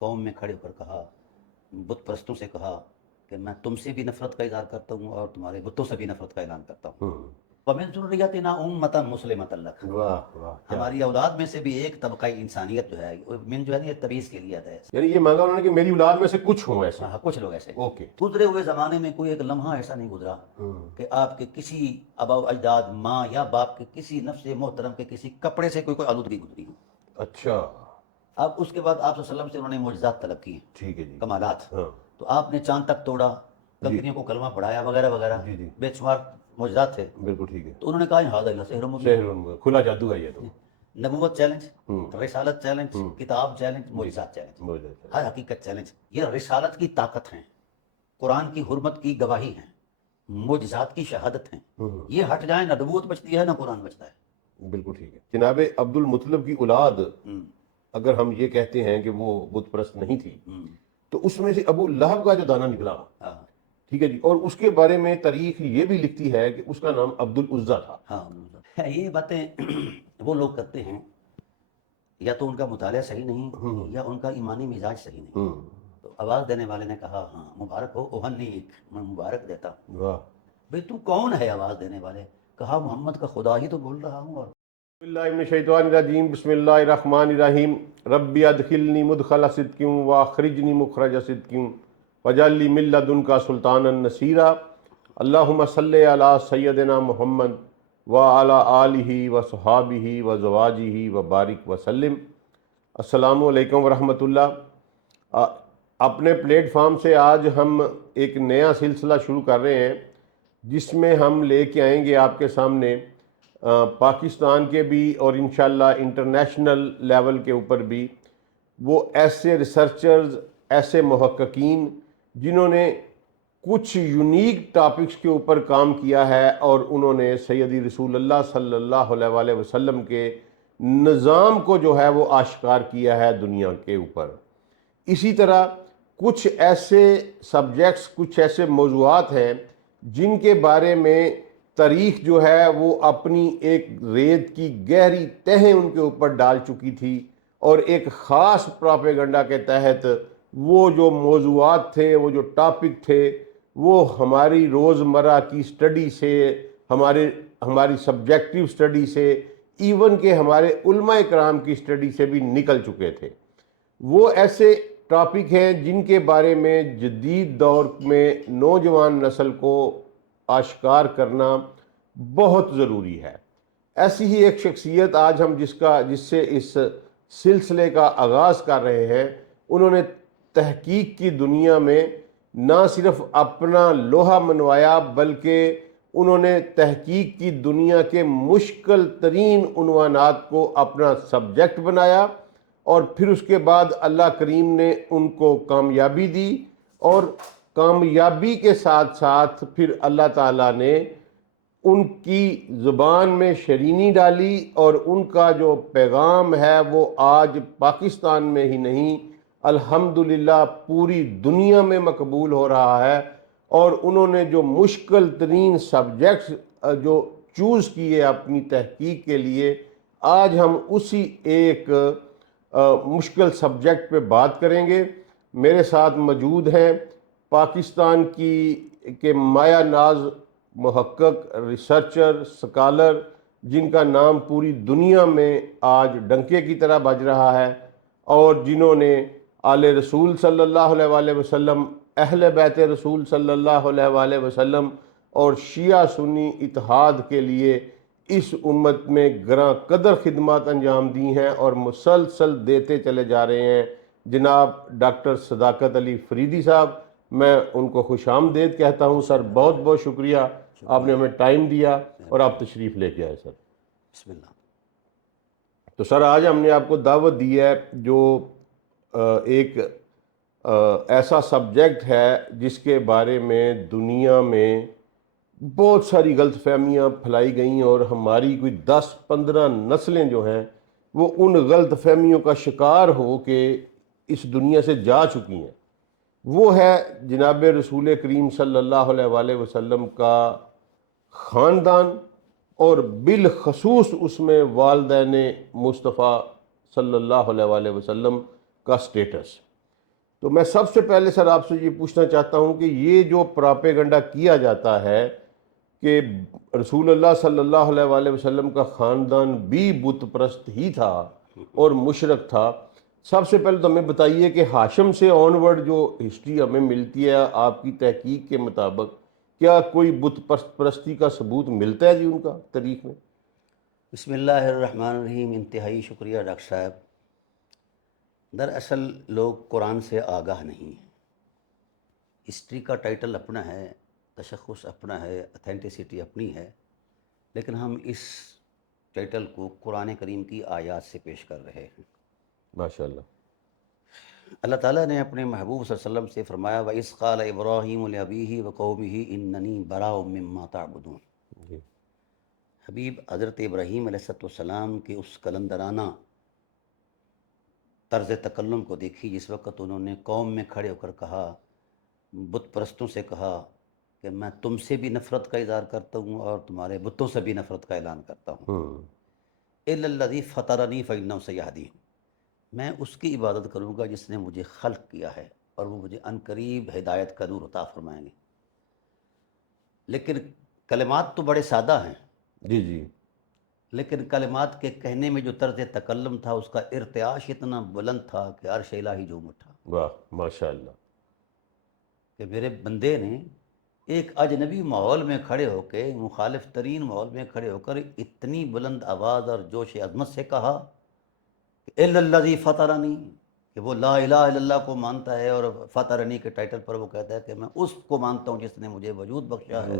قوم میں کھڑے ہو کر کہا، بت پرستوں سے کہا کہ میں تم سے بھی نفرت کا اظہار کرتا ہوں اور تمہارے بتوں سے بھی نفرت کا اعلان کرتا ہوں۔ وَمِن ذُرِّيَّتِنَا أُمَّةً مُسْلِمَةً لَكَ، واہ واہ، ہماری اولاد میں سے بھی ایک طبقہ انسانیت جو ہے، من جو ہے یہ تمیز کے لیے ہے، یعنی یہ مانگا انہوں نے کہ میری اولاد میں سے کچھ ہوں ایسے۔ ہاں کچھ لوگ ایسے۔ اوکے۔ گزرے ہوئے زمانے میں کوئی ایک لمحہ ایسا نہیں گزرا کہ آپ کے کسی آبا و اجداد، ماں یا باپ کے کسی نفس محترم کے کسی کپڑے سے کوئی آلودگی گزری ہو۔ اچھا اب اس کے بعد آپ صلی اللہ علیہ وسلم سے انہوں نے معجزات طلب کی، ٹھیک ہے جی، کمالات، ہاں تو آپ نے چاند تک توڑا، کنکریوں کو کلمہ پڑھایا وغیرہ وغیرہ، جی جی بے شمار معجزات تھے۔ بالکل ٹھیک ہے۔ تو انہوں نے کہا ھذا الا سحر مبین، شہر کھلا جادو ہے یہ تو۔ نبوت چیلنج، رسالت چیلنج، کتاب چیلنج، معجزات چیلنج، معجزات۔ ہر حقیقت چیلنج۔ یہ رسالت کی طاقت ہیں، قرآن کی حرمت کی گواہی ہیں، معجزات کی شہادت ہیں۔ یہ ہٹ جائیں نہ نبوت بچتی ہے نہ قرآن بچتا ہے۔ بالکل ٹھیک ہے۔ جناب عبد المطلب کی اولاد اگر ہم یہ کہتے ہیں کہ وہ بت پرست نہیں تھی تو اس میں سے ابو لہب کا جو دانہ نکلا، ٹھیک ہے جی، اور اس کے بارے میں تاریخ یہ بھی لکھتی ہے کہ اس کا نام عبد العزیٰ تھا۔ ہاں یہ باتیں وہ لوگ کرتے ہیں، یا تو ان کا مطالعہ صحیح نہیں یا ان کا ایمانی مزاج صحیح نہیں۔ تو آواز دینے والے نے کہا ہاں مبارک ہو اوہنیک، میں مبارک دیتا ہوں۔ واہ۔ بھئی تو کون ہے آواز دینے والے؟ کہا محمد کا خدا ہی تو بول رہا ہوں۔ اور بسم اللہ من الشیطان الرجیم، بسم اللہ الرحمن الرحیم، ربی ادخلنی مدخل صدق واخرجنی مخرج صدق واجعل لی من لدنک سلطانا نصیرا، اللہم صلی علی سیدنا محمد وعلی آلہ وصحابہ وزواجہ وبارک وسلم۔ السلام علیکم ورحمۃ اللہ۔ اپنے پلیٹ فارم سے آج ہم ایک نیا سلسلہ شروع کر رہے ہیں جس میں ہم لے کے آئیں گے آپ کے سامنے پاکستان کے بھی اور انشاءاللہ انٹرنیشنل لیول کے اوپر بھی وہ ایسے ریسرچرز، ایسے محققین جنہوں نے کچھ یونیک ٹاپکس کے اوپر کام کیا ہے اور انہوں نے سیدی رسول اللہ صلی اللہ علیہ وآلہ وسلم کے نظام کو جو ہے وہ آشکار کیا ہے دنیا کے اوپر۔ اسی طرح کچھ ایسے سبجیکٹس، کچھ ایسے موضوعات ہیں جن کے بارے میں تاریخ جو ہے وہ اپنی ایک ریت کی گہری تہیں ان کے اوپر ڈال چکی تھی، اور ایک خاص پراپیگنڈا کے تحت وہ جو موضوعات تھے، وہ جو ٹاپک تھے، وہ ہماری روزمرہ کی سٹڈی سے، ہماری سبجیکٹیو سٹڈی سے، ایون کہ ہمارے علماء کرام کی سٹڈی سے بھی نکل چکے تھے۔ وہ ایسے ٹاپک ہیں جن کے بارے میں جدید دور میں نوجوان نسل کو آشکار کرنا بہت ضروری ہے۔ ایسی ہی ایک شخصیت آج ہم جس سے اس سلسلے کا آغاز کر رہے ہیں، انہوں نے تحقیق کی دنیا میں نہ صرف اپنا لوہا منوایا بلکہ انہوں نے تحقیق کی دنیا کے مشکل ترین عنوانات کو اپنا سبجیکٹ بنایا، اور پھر اس کے بعد اللہ کریم نے ان کو کامیابی دی، اور کامیابی کے ساتھ ساتھ پھر اللہ تعالیٰ نے ان کی زبان میں شرینی ڈالی، اور ان کا جو پیغام ہے وہ آج پاکستان میں ہی نہیں الحمدللہ پوری دنیا میں مقبول ہو رہا ہے۔ اور انہوں نے جو مشکل ترین سبجیکٹس جو چوز کیے اپنی تحقیق کے لیے، آج ہم اسی ایک مشکل سبجیکٹ پہ بات کریں گے۔ میرے ساتھ موجود ہیں پاکستان کے مایہ ناز محقق، ریسرچر، سکالر، جن کا نام پوری دنیا میں آج ڈنکے کی طرح بج رہا ہے، اور جنہوں نے آل رسول صلی اللہ علیہ وآلہ وسلم، اہل بیت رسول صلی اللہ علیہ وآلہ وسلم اور شیعہ سنی اتحاد کے لیے اس امت میں گراں قدر خدمات انجام دی ہیں اور مسلسل دیتے چلے جا رہے ہیں۔ جناب ڈاکٹر صداقت علی فریدی صاحب، میں ان کو خوش آمدید کہتا ہوں۔ سر بہت بہت شکریہ، آپ نے ہمیں ٹائم دیا اور آپ تشریف لے کے آئے سر۔ بسم اللہ۔ تو سر آج ہم نے آپ کو دعوت دی ہے جو ایک ایسا سبجیکٹ ہے جس کے بارے میں دنیا میں بہت ساری غلط فہمیاں پھیلائی گئیں، اور ہماری کوئی 10-15 نسلیں جو ہیں وہ ان غلط فہمیوں کا شکار ہو کے اس دنیا سے جا چکی ہیں۔ وہ ہے جناب رسول کریم صلی اللہ علیہ وآلہ وسلم کا خاندان، اور بالخصوص اس میں والدین مصطفیٰ صلی اللہ علیہ وآلہ وسلم کا سٹیٹس۔ تو میں سب سے پہلے سر آپ سے یہ پوچھنا چاہتا ہوں کہ یہ جو پراپیگنڈا کیا جاتا ہے کہ رسول اللہ صلی اللہ علیہ وآلہ وسلم کا خاندان بھی بت پرست ہی تھا اور مشرک تھا، سب سے پہلے تو ہمیں بتائیے کہ ہاشم سے آن ورڈ جو ہسٹری ہمیں ملتی ہے آپ کی تحقیق کے مطابق، کیا کوئی بت پرستی کا ثبوت ملتا ہے جی ان کا تاریخ میں؟ بسم اللہ الرحمن الرحیم. انتہائی شکریہ ڈاکٹر صاحب. دراصل لوگ قرآن سے آگاہ نہیں ہیں. ہسٹری کا ٹائٹل اپنا ہے، تشخص اپنا ہے، اتھینٹسٹی اپنی ہے، لیکن ہم اس ٹائٹل کو قرآن کریم کی آیات سے پیش کر رہے ہیں. ماشاءاللہ. اللہ تعالیٰ نے اپنے محبوب صلی اللہ علیہ وسلم سے فرمایا وَإِذْ قَالَ إِبْرَاهِيمُ لِأَبِيهِ وَقَوْمِهِ إِنَّنِي بَرَاءٌ مِّمَّا تَعْبُدُونَ. جی. حبیب حضرت ابراہیم علیہ السلام کے اس کلندرانہ طرز تکلم کو دیکھی جس وقت انہوں نے قوم میں کھڑے ہو کر کہا، بت پرستوں سے کہا کہ میں تم سے بھی نفرت کا اظہار کرتا ہوں اور تمہارے بتوں سے بھی نفرت کا اعلان کرتا ہوں. إِلَّا الَّذِي فَطَرَنِي فَإِنَّهُ سَيَهْدِينِ. میں اس کی عبادت کروں گا جس نے مجھے خلق کیا ہے اور وہ مجھے عنقریب ہدایت کا نور عطا فرمائیں گے. لیکن کلمات تو بڑے سادہ ہیں، جی جی. لیکن کلمات کے کہنے میں جو طرز تکلم تھا اس کا ارتعاش اتنا بلند تھا کہ عرش الہی جھوم اٹھا. واہ ماشاءاللہ. کہ میرے بندے نے ایک اجنبی ماحول میں کھڑے ہو کے، مخالف ترین ماحول میں کھڑے ہو کر اتنی بلند آواز اور جوش عظمت سے کہا کہ الا الذی فطرنی، کہ وہ لا الہ الا اللہ کو مانتا ہے اور فطرنی کے ٹائٹل پر وہ کہتا ہے کہ میں اس کو مانتا ہوں جس نے مجھے وجود بخشا ہے،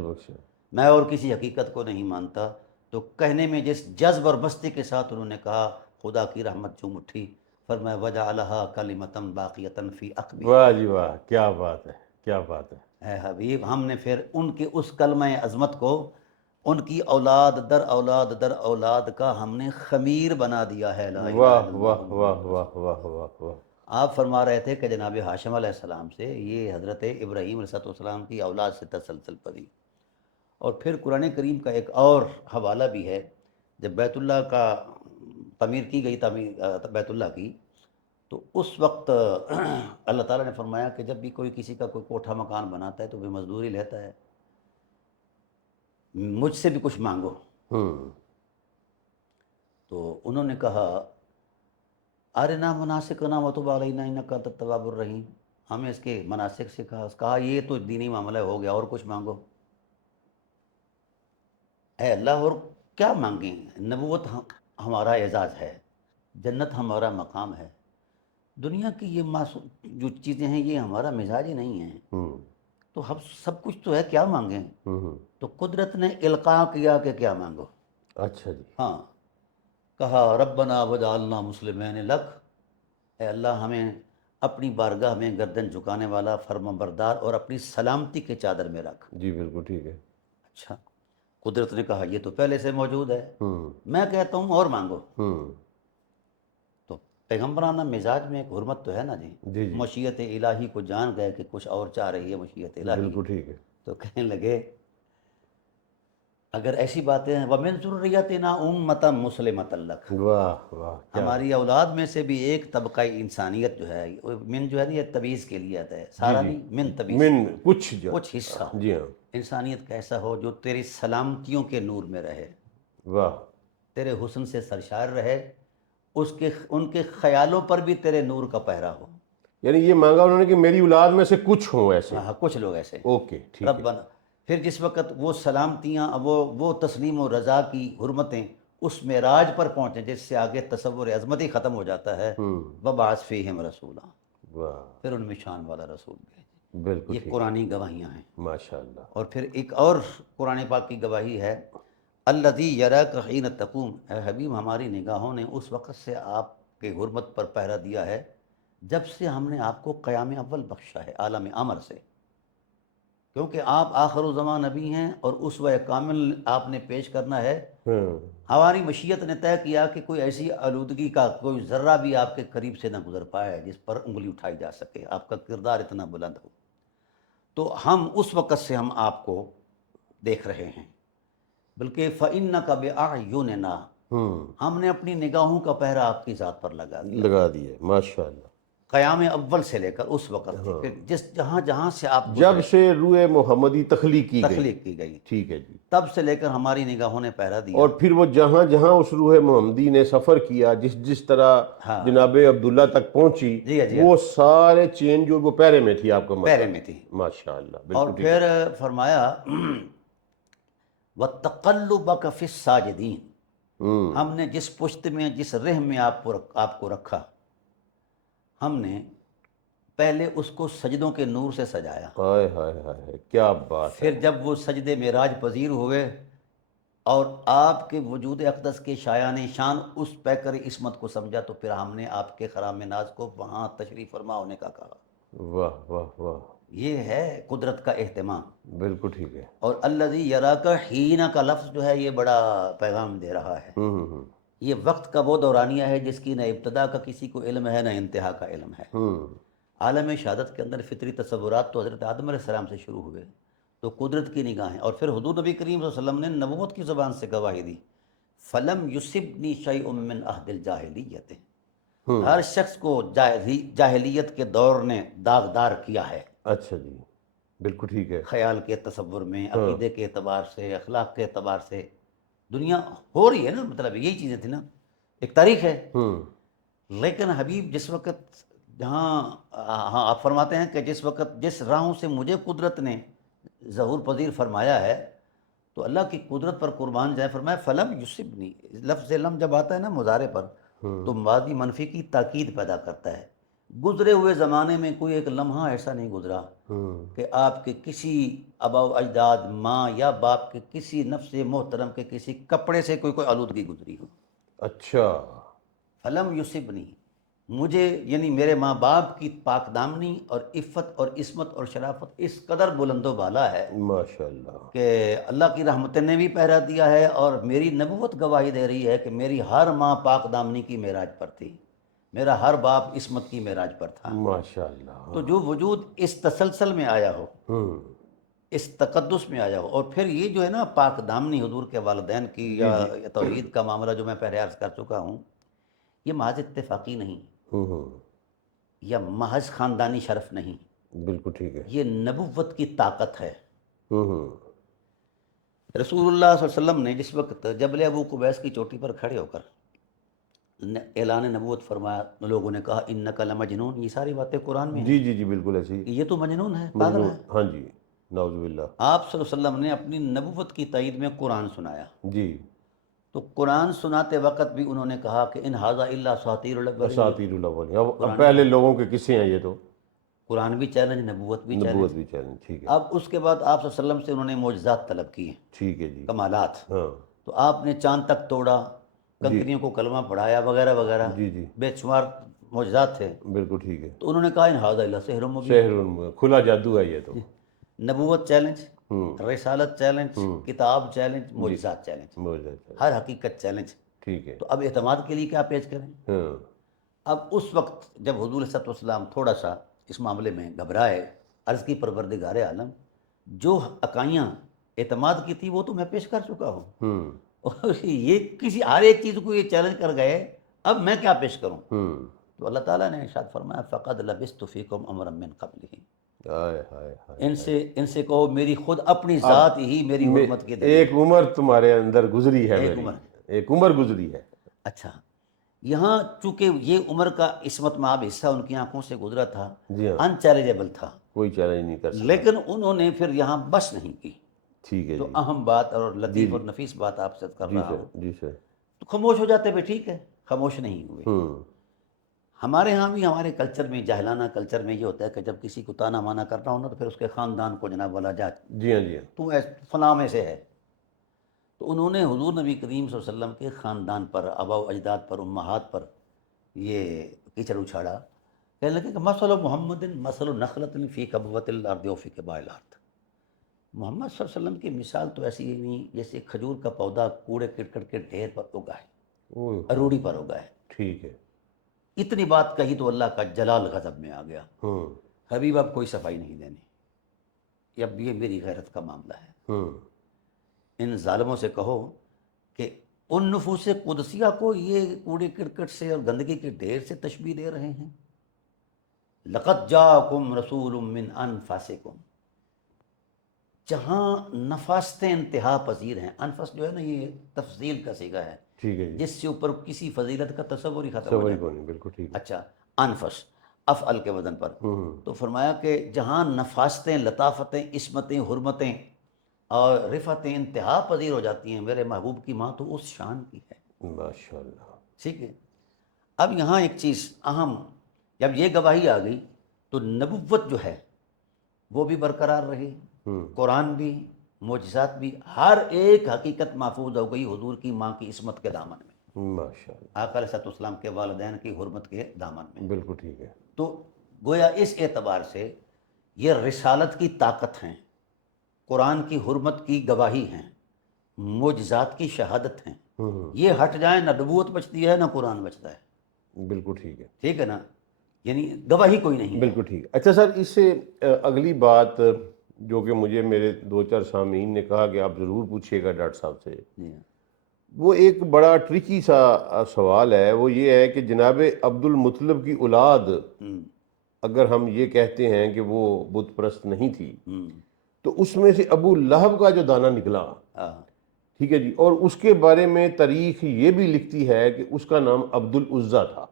میں اور کسی حقیقت کو نہیں مانتا. تو کہنے میں جس جذب اور مستی کے ساتھ انہوں نے کہا خدا کی رحمت جھوم اٹھی. فرمایا وجعلھا کلمۃ باقیۃ فی عقبہ. واہ جی واہ، کیا بات ہے، کیا بات ہے. اے حبیب، ہم نے پھر ان کے اس کلمہ عظمت کو ان کی اولاد در اولاد در اولاد کا ہم نے خمیر بنا دیا ہے. لا الہ الا واہ اللہ واہ واہ محمد واہ رسول واہ اللہ. واہ واہ. آپ فرما رہے تھے کہ جناب ہاشم علیہ السلام سے یہ حضرت ابراہیم علیہ السلام کی اولاد سے تسلسل پڑی. اور پھر قرآن کریم کا ایک اور حوالہ بھی ہے. جب بیت اللہ کا تعمیر کی گئی، بیت اللہ کی، تو اس وقت اللہ تعالیٰ نے فرمایا کہ جب بھی کوئی کسی کا کوئی کوٹھا مکان بناتا ہے تو وہ مزدوری لیتا ہے، مجھ سے بھی کچھ مانگو. تو انہوں نے کہا ارنا مناسکنا وتب علینا انک انت التواب الرحیم. ہمیں اس کے مناسک سے کہا یہ تو دینی معاملہ ہو گیا، اور کچھ مانگو. اے اللہ اور کیا مانگیں؟ نبوت ہمارا اعزاز ہے، جنت ہمارا مقام ہے. دنیا کی یہ جو چیزیں ہیں یہ ہمارا مزاج ہی نہیں ہے، تو ہم سب کچھ تو ہے، کیا مانگیں؟ تو قدرت نے القاء کیا کہ کیا مانگو. اچھا جی. ہاں، کہا ربنا وجعلنا مسلمین لک، اے اللہ ہمیں اپنی بارگاہ میں گردن جھکانے والا، فرما بردار اور اپنی سلامتی کے چادر میں رکھ. جی بالکل ٹھیک ہے. اچھا، قدرت نے کہا یہ تو پہلے سے موجود ہے، میں کہتا ہوں اور مانگو. تو پیغمبرانہ مزاج میں ایک حرمت تو ہے نا جی. جی جی مشیت الہی کو جان گئے کہ کچھ اور چاہ رہی ہے مشیت الہی. بالکل ٹھیک ہے. تو کہنے لگے اگر ایسی باتیں ہیں وَمِن ذُرِّيَّتِنَا أُمَّةً مُسْلِمَةً لَكَ، واہ واہ کیا ہماری اولاد میں سے بھی ایک طبقہ انسانیت جو ہے، من جو ہے نا یہ تمیز کے لیے آتا ہے، جی سارا جی نہیں، من تمیز، من کچھ جو کچھ حصہ جی ہاں. انسانیت کا ایسا ہو جو تیری سلامتیوں کے نور میں رہے، واہ. تیرے حسن سے سرشار رہے، ان کے خیالوں پر بھی تیرے نور کا پہرا ہو. یعنی یہ مانگا انہوں نے کہ میری اولاد میں سے کچھ ہوں ایسے. ہاں کچھ لوگ ایسے. اوکے ٹھیک ہے. ربنا، پھر جس وقت وہ سلامتیاں، وہ تسلیم و رضا کی حرمتیں اس معراج پر پہنچیں جس سے آگے تصور عظمت ہی ختم ہو جاتا ہے. وَبَعَثْ فِيهِمْ رَسُولًا، واہ پھر ان میں شان والا رسول بھیجے. بالکل یہ ٹھیک. قرآنی گواہیاں ہیں. ماشاءاللہ. اور پھر ایک اور قرآن پاک کی گواہی ہے الذی یراک حین تقوم. اے حبیب، ہماری نگاہوں نے اس وقت سے آپ کے حرمت پر پہرا دیا ہے جب سے ہم نے آپ کو قیام اول بخشا ہے عالم امر سے، کیونکہ آپ آخر الزمان نبی ہیں اور اسوہ کامل آپ نے پیش کرنا ہے. ہماری مشیت نے طے کیا کہ کوئی ایسی آلودگی کا کوئی ذرہ بھی آپ کے قریب سے نہ گزر پائے جس پر انگلی اٹھائی جا سکے، آپ کا کردار اتنا بلند ہو. تو ہم اس وقت سے ہم آپ کو دیکھ رہے ہیں، بلکہ فَإِنَّكَ بِأَعْيُنِنَا، ہم نے اپنی نگاہوں کا پہرا آپ کی ذات پر لگا دیا. لگا دیے. ماشاءاللہ. قیام اول سے لے کر اس وقت تک کہ جس جہاں جہاں سے آپ جب سے روح محمدی تخلیق کی گئی، تخلیق کی گئی، ٹھیک ہے جی، تب سے لے کر ہماری نگاہوں نے پہرا دیا. اور پھر وہ جہاں جہاں اس روح محمدی نے سفر کیا، جس جس طرح ہاں جناب عبداللہ تک پہنچی، جی جی وہ سارے چین جو وہ پیرے میں تھی آپ کا پیرے مطلب. میں تھی. ماشاء اللہ، اور بالکل ٹھیک پھر فرمایا وَتَقَلُّبَكَ فِي السَّاجِدِينَ، ہے. ہم نے جس پشت میں جس رہ میں آپ کو رکھا، ہم نے پہلے اس کو سجدوں کے نور سے سجایا. ہائے ہائے ہائے، کیا بات ہے. پھر جب وہ سجدے معراج پذیر ہوئے اور آپ کے وجود اقدس کے شایان شان اس پیکر عصمت کو سمجھا، تو پھر ہم نے آپ کے خرام ناز کو وہاں تشریف فرما ہونے کا کہا. واہ واہ واہ، یہ ہے قدرت کا اہتمام. بالکل ٹھیک ہے. اور الذی یراک حین کا لفظ جو ہے یہ بڑا پیغام دے رہا ہے. ہوں یہ وقت کا وہ دورانیہ ہے جس کی نہ ابتدا کا کسی کو علم ہے نہ انتہا کا علم ہے. عالم شہادت کے اندر فطری تصورات تو حضرت آدم علیہ السلام سے شروع ہوئے، تو قدرت کی نگاہیں، اور پھر حضور نبی کریم صلی اللہ علیہ وسلم نے نبوت کی زبان سے گواہی دی، فلم یصبنی شیء من عہد الجاہلیت، ہر شخص کو جاہلیت کے دور نے داغدار کیا ہے. اچھا جی، بالکل ٹھیک ہے. خیال کے تصور میں، عقیدے کے اعتبار سے، اخلاق کے اعتبار سے دنیا ہو رہی ہے نا، مطلب یہی چیزیں تھیں نا، ایک تاریخ ہے. لیکن حبیب جس وقت جہاں ہاں آپ فرماتے ہیں کہ جس وقت جس راہوں سے مجھے قدرت نے ظہور پذیر فرمایا ہے، تو اللہ کی قدرت پر قربان جائے. فرمایا فلم یصبنی، لفظ لم جب آتا ہے نا مضارع پر، تو ماضی منفی کی تاکید پیدا کرتا ہے. گزرے ہوئے زمانے میں کوئی ایک لمحہ ایسا نہیں گزرا کہ آپ کے کسی آبا و اجداد، ماں یا باپ کے کسی نفس محترم کے کسی کپڑے سے کوئی آلودگی گزری ہو. اچھا، فلم یصبنی، مجھے یعنی میرے ماں باپ کی پاک دامنی اور عفت اور عصمت اور شرافت اس قدر بلند و بالا ہے ماشاء اللہ. کہ اللہ کی رحمت نے بھی پہرا دیا ہے، اور میری نبوت گواہی دے رہی ہے کہ میری ہر ماں پاک دامنی کی معراج پر تھی، میرا ہر باپ عصمت کی معراج پر تھا. ماشاء اللہ. تو جو وجود اس تسلسل میں آیا ہو، اس تقدس میں آیا ہو، اور پھر یہ جو ہے نا پاک دامنی حضور کے والدین کی یا توحید کا معاملہ جو میں پہلے عرض کر چکا ہوں، یہ محض اتفاقی نہیں یا محض خاندانی شرف نہیں، بالکل ٹھیک ہے. یہ نبوت کی طاقت ہے. رسول اللہ صلی اللہ علیہ وسلم نے جس وقت جبل ابو قبیس کی چوٹی پر کھڑے ہو کر اعلان نبوت فرمایا، لوگوں نے کہا انک لمجنون. یہ ساری باتیں قرآن میں ہیں جی جی جی، بالکل ایسی یہ تو مجنون ہے، پاگل مجنون. ہے. ہاں جی، نعوذ باللہ. آپ صلی اللہ علیہ وسلم نے اپنی نبوت کی تائید میں قرآن سنایا، جی، تو قرآن سناتے وقت بھی انہوں نے کہا کہ ان ھذا الا اساطیر الاولین. اساطیر الاولین. اب پہلے لوگوں کے قصے ہیں یہ تو. قرآن بھی چیلنج، نبوت بھی نبوت چیلنج. بھی چیلنج. ٹھیک ہے. اب اس کے بعد آپ صلی اللہ علیہ وسلم سے انہوں نے معجزات طلب کیے، ٹھیک ہے جی. کمالات. ہاں تو آپ نے چاند تک توڑا، کنکریوں کو کلمہ پڑھایا وغیرہ وغیرہ، جی جی، بے شمار معجزات تھے. بالکل ٹھیک ہے. تو انہوں نے کہا ان ھذا الا سحر مبین. سحر، کھلا جادو ہے یہ تو. نبوت چیلنج، رسالت چیلنج، کتاب چیلنج، معجزات چیلنج، معجزات. ہر حقیقت چیلنج. ٹھیک ہے. تو اب اعتماد کے لیے کیا پیش کریں؟ ہاں اب اس وقت جب حضور صلی اللہ علیہ وسلم تھوڑا سا اس معاملے میں گھبرائے، عرض کی پروردگار عالم، جو عقائیاں اعتماد کی تھی وہ تو میں پیش کر چکا ہوں، اور یہ کسی ہر ایک چیز کو یہ چیلنج کر گئے، اب میں کیا پیش کروں؟ تو اللہ تعالیٰ نے ارشاد فرمایا فقد لبثت فیکم امرا من قبلہ. ہائے ہائے ہائے. ان سے کہو میری خود اپنی ذات ہی میری حرمت کی دلیل. ایک عمر تمہارے اندر گزری ہے، ایک میری عمر. ایک عمر گزری ہے. اچھا، یہاں چونکہ یہ عمر کا عصمت میں آپ حصہ ان کی آنکھوں سے گزرا تھا، جی ہاں، انچیلنجیبل تھا، کوئی چیلنج نہیں کر سکتا. لیکن انہوں نے پھر یہاں بس نہیں کی. ٹھیک ہے جو جی. اہم بات اور لطیف اور نفیس بات آپ سے کر جی رہا سر، ہوں، جی سر. تو خاموش ہو جاتے بھی ٹھیک ہے، خاموش نہیں ہوئے. ہمارے ہاں بھی ہمارے کلچر میں، جاہلانہ کلچر میں یہ ہوتا ہے کہ جب کسی کو تانا مانا کرنا ہونا تو پھر اس کے خاندان کو جناب والا جا جی ہاں جی ہاں. تو فلاں میں سے ہے. تو انہوں نے حضور نبی کریم صلی اللہ علیہ وسلم کے خاندان پر، آبا و اجداد پر، امہات پر یہ کیچڑ اچھاڑا. کہنے لگے کہ مثل محمد مثل نخلۃ فی کبوۃ الارض و فی قباء الارض. محمد صلی اللہ علیہ وسلم کی مثال تو ایسی ہی نہیں جیسے کھجور کا پودا کوڑے کرکٹ کے ڈھیر پر اگا ہے، اروڑی پر اگا ہے. ٹھیک ہے. اتنی بات کہی تو اللہ کا جلال غضب میں آ گیا. حبیب اب کوئی صفائی نہیں دینی، اب یہ میری غیرت کا معاملہ ہے. ان ظالموں سے کہو کہ ان نفوس قدسیہ کو یہ کوڑے کرکٹ سے اور گندگی کے ڈھیر سے تشبیہ دے رہے ہیں. لقد جاءکم رسول من انفسکم، جہاں نفاستیں انتہا پذیر ہیں. انفس جو ہے نا یہ تفضیل کا صیغہ ہے ٹھیک ہے جی. جس سے اوپر کسی فضیلت کا تصور ہی ختم ہو سوری جائے. کو نہیں، بالکل ٹھیک ہے. اچھا، انفس افعل کے وزن پر. تو فرمایا کہ جہاں نفاستیں، لطافتیں، عصمتیں، حرمتیں اور رفتیں انتہا پذیر ہو جاتی ہیں، میرے محبوب کی ماں تو اس شان کی ہے. ماشاء اللہ. ٹھیک ہے. اب یہاں ایک چیز اہم، جب یہ گواہی آ گئی تو نبوت جو ہے وہ بھی برقرار رہی، قرآن بھی، معجزات بھی، ہر ایک حقیقت محفوظ ہو گئی حضور کی ماں کی عصمت کے دامن میں، ماشاء اللہ. آقا علیہ السلام کے والدین کی حرمت کے دامن میں. بالکل ٹھیک ہے. تو گویا اس اعتبار سے یہ رسالت کی طاقت ہیں، قرآن کی حرمت کی گواہی ہیں، معجزات کی شہادت ہیں. یہ ہٹ جائیں نہ نبوت بچتی ہے نہ قرآن بچتا ہے. بالکل ٹھیک ہے. ٹھیک ہے نا، یعنی گواہی کوئی نہیں ہے. بالکل ٹھیک ہے. اچھا سر، اس سے اگلی بات جو کہ مجھے میرے 2-4 سامعین نے کہا کہ آپ ضرور پوچھیے گا ڈاکٹر صاحب سے، وہ ایک بڑا ٹرکی سا سوال ہے. وہ یہ ہے کہ جناب عبد المطلب کی اولاد اگر ہم یہ کہتے ہیں کہ وہ بت پرست نہیں تھی، تو اس میں سے ابو لہب کا جو دانہ نکلا، ٹھیک ہے جی، اور اس کے بارے میں تاریخ یہ بھی لکھتی ہے کہ اس کا نام عبد العزیٰ تھا.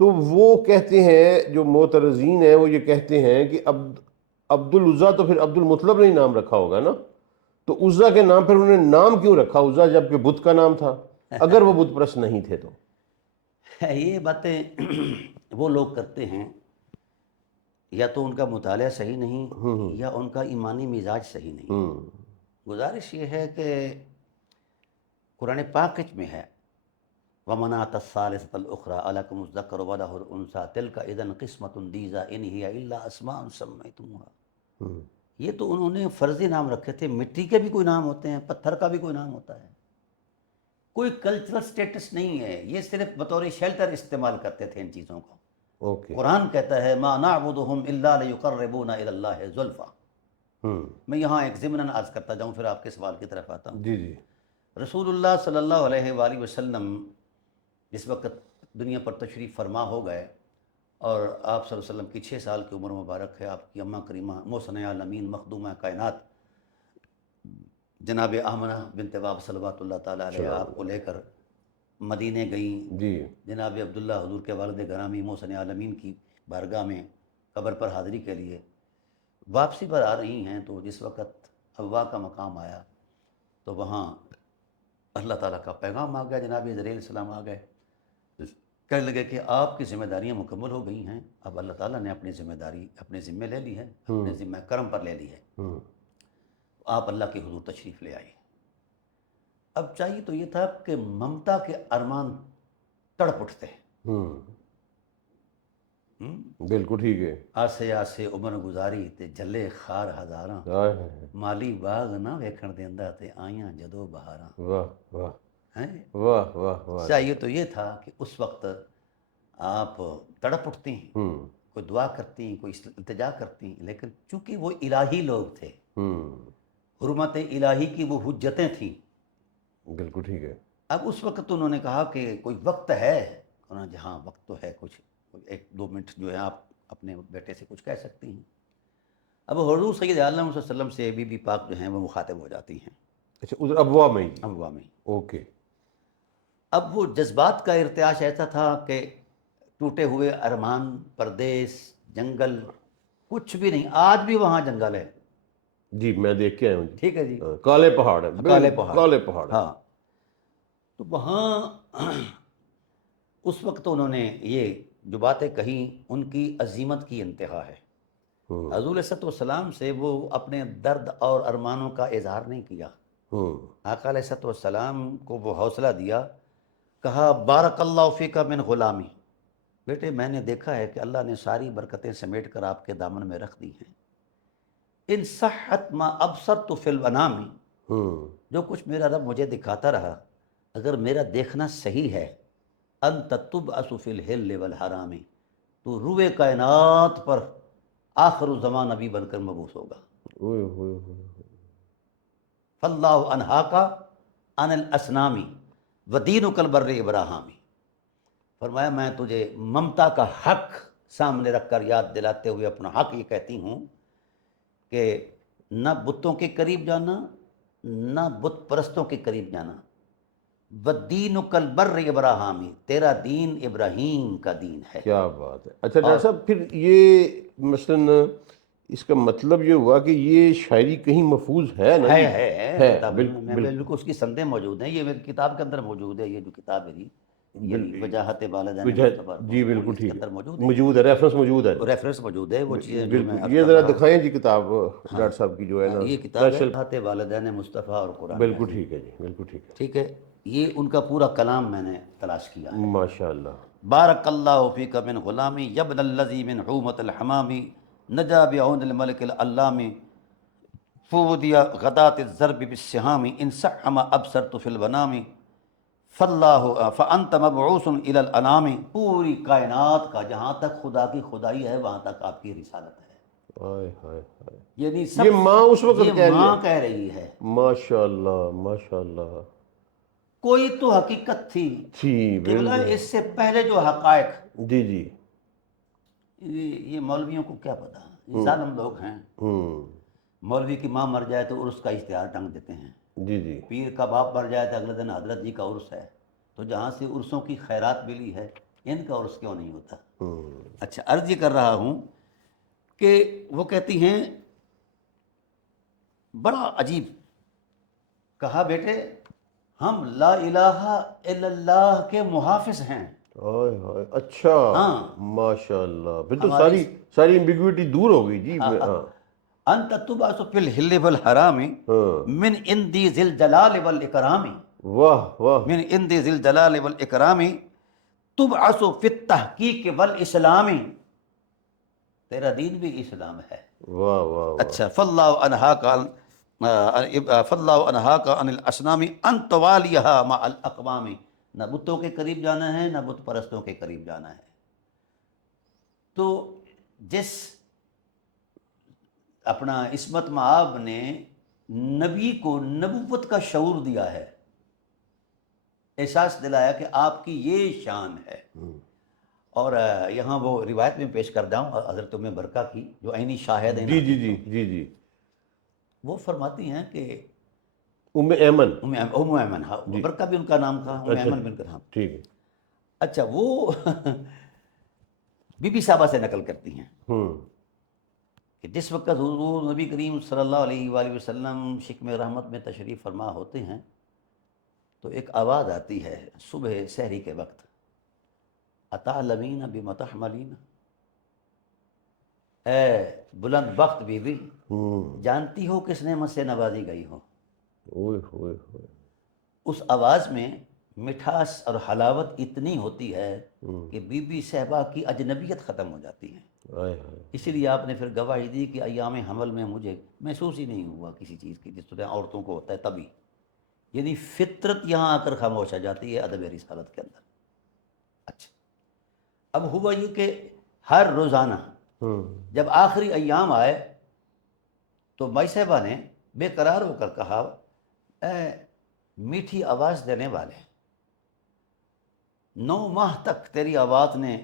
تو وہ کہتے ہیں، جو معترضین ہیں وہ یہ کہتے ہیں کہ عبد العزیٰ تو پھر عبد المطلب نے ہی نام رکھا ہوگا نا، تو عزیٰ کے نام پھر انہوں نے نام کیوں رکھا عزیٰ جبکہ بت کا نام تھا، اگر وہ بت پرست نہیں تھے تو؟ یہ باتیں وہ لوگ کرتے ہیں، یا تو ان کا مطالعہ صحیح نہیں یا ان کا ایمانی مزاج صحیح نہیں. گزارش یہ ہے کہ قرآن پاک میں ہے وَمَنَاةَ الثَّالِثَةَ الْأُخْرَىٰ أَلَكُمُ الذَّكَرُ وَلَهُ الْأُنثَىٰ تِلْكَ إِذًا قِسْمَةٌ ضِیزَىٰ إِنْ هِیَ إِلَّا أَسْمَاءٌ سَمَّیْتُمُوهَا. یہ تو انہوں نے فرضی نام رکھے تھے. مٹی کے بھی کوئی نام ہوتے ہیں، پتھر کا بھی کوئی نام ہوتا ہے. کوئی کلچرل سٹیٹس نہیں ہے، یہ صرف بطور شیلٹر استعمال کرتے تھے ان چیزوں کو. قرآن کہتا ہے مَا نَعْبُدُهُمْ إِلَّا لِيُقَرِّبُونَ إِلَى اللَّهِ زُلْفَىٰ. میں یہاں ایک ضمناً عرض کرتا جاؤں پھر آپ کے سوال کی طرف آتا ہوں. جی جی. رسول اللہ صلی اللہ علیہ وآلہ وسلم جس وقت دنیا پر تشریف فرما ہو گئے، اور آپ صلی اللہ علیہ وسلم کی 6 سال کی عمر مبارک ہے، آپ کی اماں کریمہ محسنہ عالمین مخدومہ کائنات جناب آمنہ بنت وہب صلوات اللہ تعالیٰ علیہ آپ کو لے کر مدینے گئیں. جی. جناب عبداللہ حضور کے والد گرامی محسن عالمین کی بارگاہ میں قبر پر حاضری کے لیے واپسی پر آ رہی ہیں، تو جس وقت حوا کا مقام آیا تو وہاں اللہ تعالیٰ کا پیغام آ گیا. جناب جبرائیل علیہ السلام آ گئے، کہنے لگے کہ آپ کی ذمہ داریاں مکمل ہو گئی ہیں، اب اللہ تعالیٰ نے اپنی ذمہ داری اپنے ذمہ لے لی ہے، اپنے ذمہ کرم پر لے لی ہے، آپ اللہ کے حضور تشریف لے آئیے. اب چاہیے تو یہ تھا کہ ممتا کے ارمان تڑپ اٹھتے. بالکل ٹھیک ہے. آسے آسے عمر گزاری تے جلے خار ہزاراں، مالی باغ نہ ویکھن دیندا تے آئیاں جدو بہاراں. واہ واہ واہ واہ واہ. چاہیے تو یہ تھا کہ اس وقت آپ تڑپ اٹھتی ہیں، کوئی دعا کرتی ہیں، کوئی التجا کرتی ہیں، لیکن چونکہ وہ الہی لوگ تھے، حرمت الہی کی وہ حجتیں تھیں. بالکل ٹھیک ہے. اب اس وقت انہوں نے کہا کہ کوئی وقت ہے، انہوں نے جہاں وقت تو ہے، کچھ 1-2 منٹ جو ہے آپ اپنے بیٹے سے کچھ کہہ سکتی ہیں. اب حضور سید عالم صلی اللہ علیہ وسلم سے بی بی پاک جو ہیں وہ مخاطب ہو جاتی ہیں. اچھا، ادھر ابوا میں ہی؟ ابوا میں. اوکے. اب وہ جذبات کا ارتعاش ایسا تھا کہ ٹوٹے ہوئے ارمان، پردیس، جنگل، کچھ بھی نہیں. آج بھی وہاں جنگل ہے. جی میں دیکھ کے آیا ہوں. ٹھیک ہے جی، کالے پہاڑ ہے. کالے پہاڑ، کالے پہاڑ. ہاں. تو وہاں اس وقت انہوں نے یہ جو باتیں کہیں ان کی عظیمت کی انتہا ہے. حضور علیہ السلام سے وہ اپنے درد اور ارمانوں کا اظہار نہیں کیا. آقا علیہ السلام کو وہ حوصلہ دیا، کہا بارک اللہ فیک من غلامی، بیٹے میں نے دیکھا ہے کہ اللہ نے ساری برکتیں سمیٹ کر آپ کے دامن میں رکھ دی ہیں. ان صحت ما ابصرت فی الانام، جو کچھ میرا رب مجھے دکھاتا رہا، اگر میرا دیکھنا صحیح ہے، انت تبعث فی الحل والحرام، تو روئے کائنات پر آخر الزمان نبی بن کر مبعوث ہوگا. فاللہ انہاکا عن الاسنام ودینک البر ابراہامی. فرمایا میں تجھے ممتا کا حق سامنے رکھ کر یاد دلاتے ہوئے اپنا حق یہ کہتی ہوں کہ نہ بتوں کے قریب جانا، نہ بت پرستوں کے قریب جانا. وَالدِّينُ كَالْبَرِّ ابراہیمی، تیرا دین ابراہیم کا دین ہے. کیا بات ہے. اچھا ڈاکٹر صاحب، پھر یہ مثلاً اس کا مطلب یہ ہوا کہ یہ شاعری کہیں محفوظ ہے نا؟ ہے کتاب میں بالکل اس کی سندیں موجود ہیں. یہ میری کتاب کے اندر موجود ہے. یہ جو کتاب ہے یہ وجاہت والدین مصطفیٰ، جی بالکل اس کے ٹھیک اندر ہے، موجود ہے، ریفرنس موجود ہے. ریفرنس موجود ہے. وہ چیزیں جو میں بالکل. یہ ذرا دکھائیں جی کتاب ڈاکٹر صاحب کی جو ہے نا، یہ کتاب ہے وجاہت والدین مصطفیٰ اور قرآن. بالکل ٹھیک ہے جی، بالکل ٹھیک ہے. ٹھیک ہے. یہ ان کا پورا کلام میں نے تلاش کیا ہے. ماشاء اللہ. بارک اللہ فیک من غلامی یبن الذی من حومت الحمامی نجا بعون الملک العلامی فودی غدات الضرب بالسہام ان سحم ابصرت فی البنام فاللہ فانت مبعوث الی الانام. پوری کائنات کا جہاں تک خدا کی خدائی ہے وہاں تک آپ کی رسالت ہے. ہائے ہائے ہائے. یعنی یہ ماں اس وقت یہ ماں کہہ رہی ہے. ماشاء اللہ ماشاء اللہ. کوئی تو حقیقت تھی کہ بلا بالکل. اس سے پہلے جو حقائق. جی جی. یہ مولویوں کو کیا پتا، یہ ظالم لوگ ہیں. مولوی کی ماں مر جائے تو عرس کا اشتہار ٹنگ دیتے ہیں. جی جی. پیر کا باپ مر جائے تو اگلے دن حضرت جی کا عرس ہے. تو جہاں سے عرسوں کی خیرات ملی ہے ان کا عرس کیوں نہیں ہوتا؟ اچھا، عرض یہ کر رہا ہوں کہ وہ کہتی ہیں بڑا عجیب. کہا بیٹے ہم لا الہ الا اللہ کے محافظ ہیں. اچھا. ماشاء اللہ. پھر تو ساری ایمبیگوٹی دور ہو گئی جی. انت تبعث فی الحل والحرام من عندی ذی الجلال والاکرام. واہ واہ. من عندی ذی الجلال والاکرام تبعث فی التحقیق والاسلام. تیرا دین بھی اسلام ہے. واہ واہ. اچھا. فاللہ انہاک عن الاصنام ان توالیہا مع الاقوام. نہ بتوں کے قریب جانا ہے نہ بت پرستوں کے قریب جانا ہے. تو جس اپنا عصمت مآب نے نبی کو نبوت کا شعور دیا ہے، احساس دلایا کہ آپ کی یہ شان ہے. اور یہاں وہ روایت میں پیش کر داؤں حضرت ام برکہ کی جو عینی شاہد ہیں. جی جی جی جی جی. وہ فرماتی ہیں کہ ام ایمن. ام ایمن، ہاں برکہ بھی ان کا نام تھا، ام ایمن بن کر. ہاں ٹھیک ہے. اچھا. وہ بی بی صاحبہ سے نقل کرتی ہیں کہ جس وقت حضور نبی کریم صلی اللہ علیہ وآلہ وسلم شکم رحمت میں تشریف فرما ہوتے ہیں تو ایک آواز آتی ہے صبح سحری کے وقت، اتعلمین بما تحملین. اے بلند بخت بی بی، جانتی ہو کس نعمت سے نوازی گئی ہو؟ اس آواز میں مٹھاس اور حلاوت اتنی ہوتی ہے کہ بی بی صاحبہ کی اجنبیت ختم ہو جاتی ہے. اسی لیے آپ نے پھر گواہی دی کہ ایام حمل میں مجھے محسوس ہی نہیں ہوا کسی چیز کی جس طرح عورتوں کو ہوتا ہے تبھی. یعنی فطرت یہاں آ کر خاموش ہو جاتی ہے ادب رسالت کے اندر. اچھا. اب ہوا یہ کہ ہر روزانہ جب آخری ایام آئے تو مائی صاحبہ نے بے قرار ہو کر کہا، اے میٹھی آواز دینے والے، 9 ماہ تک تیری آواز نے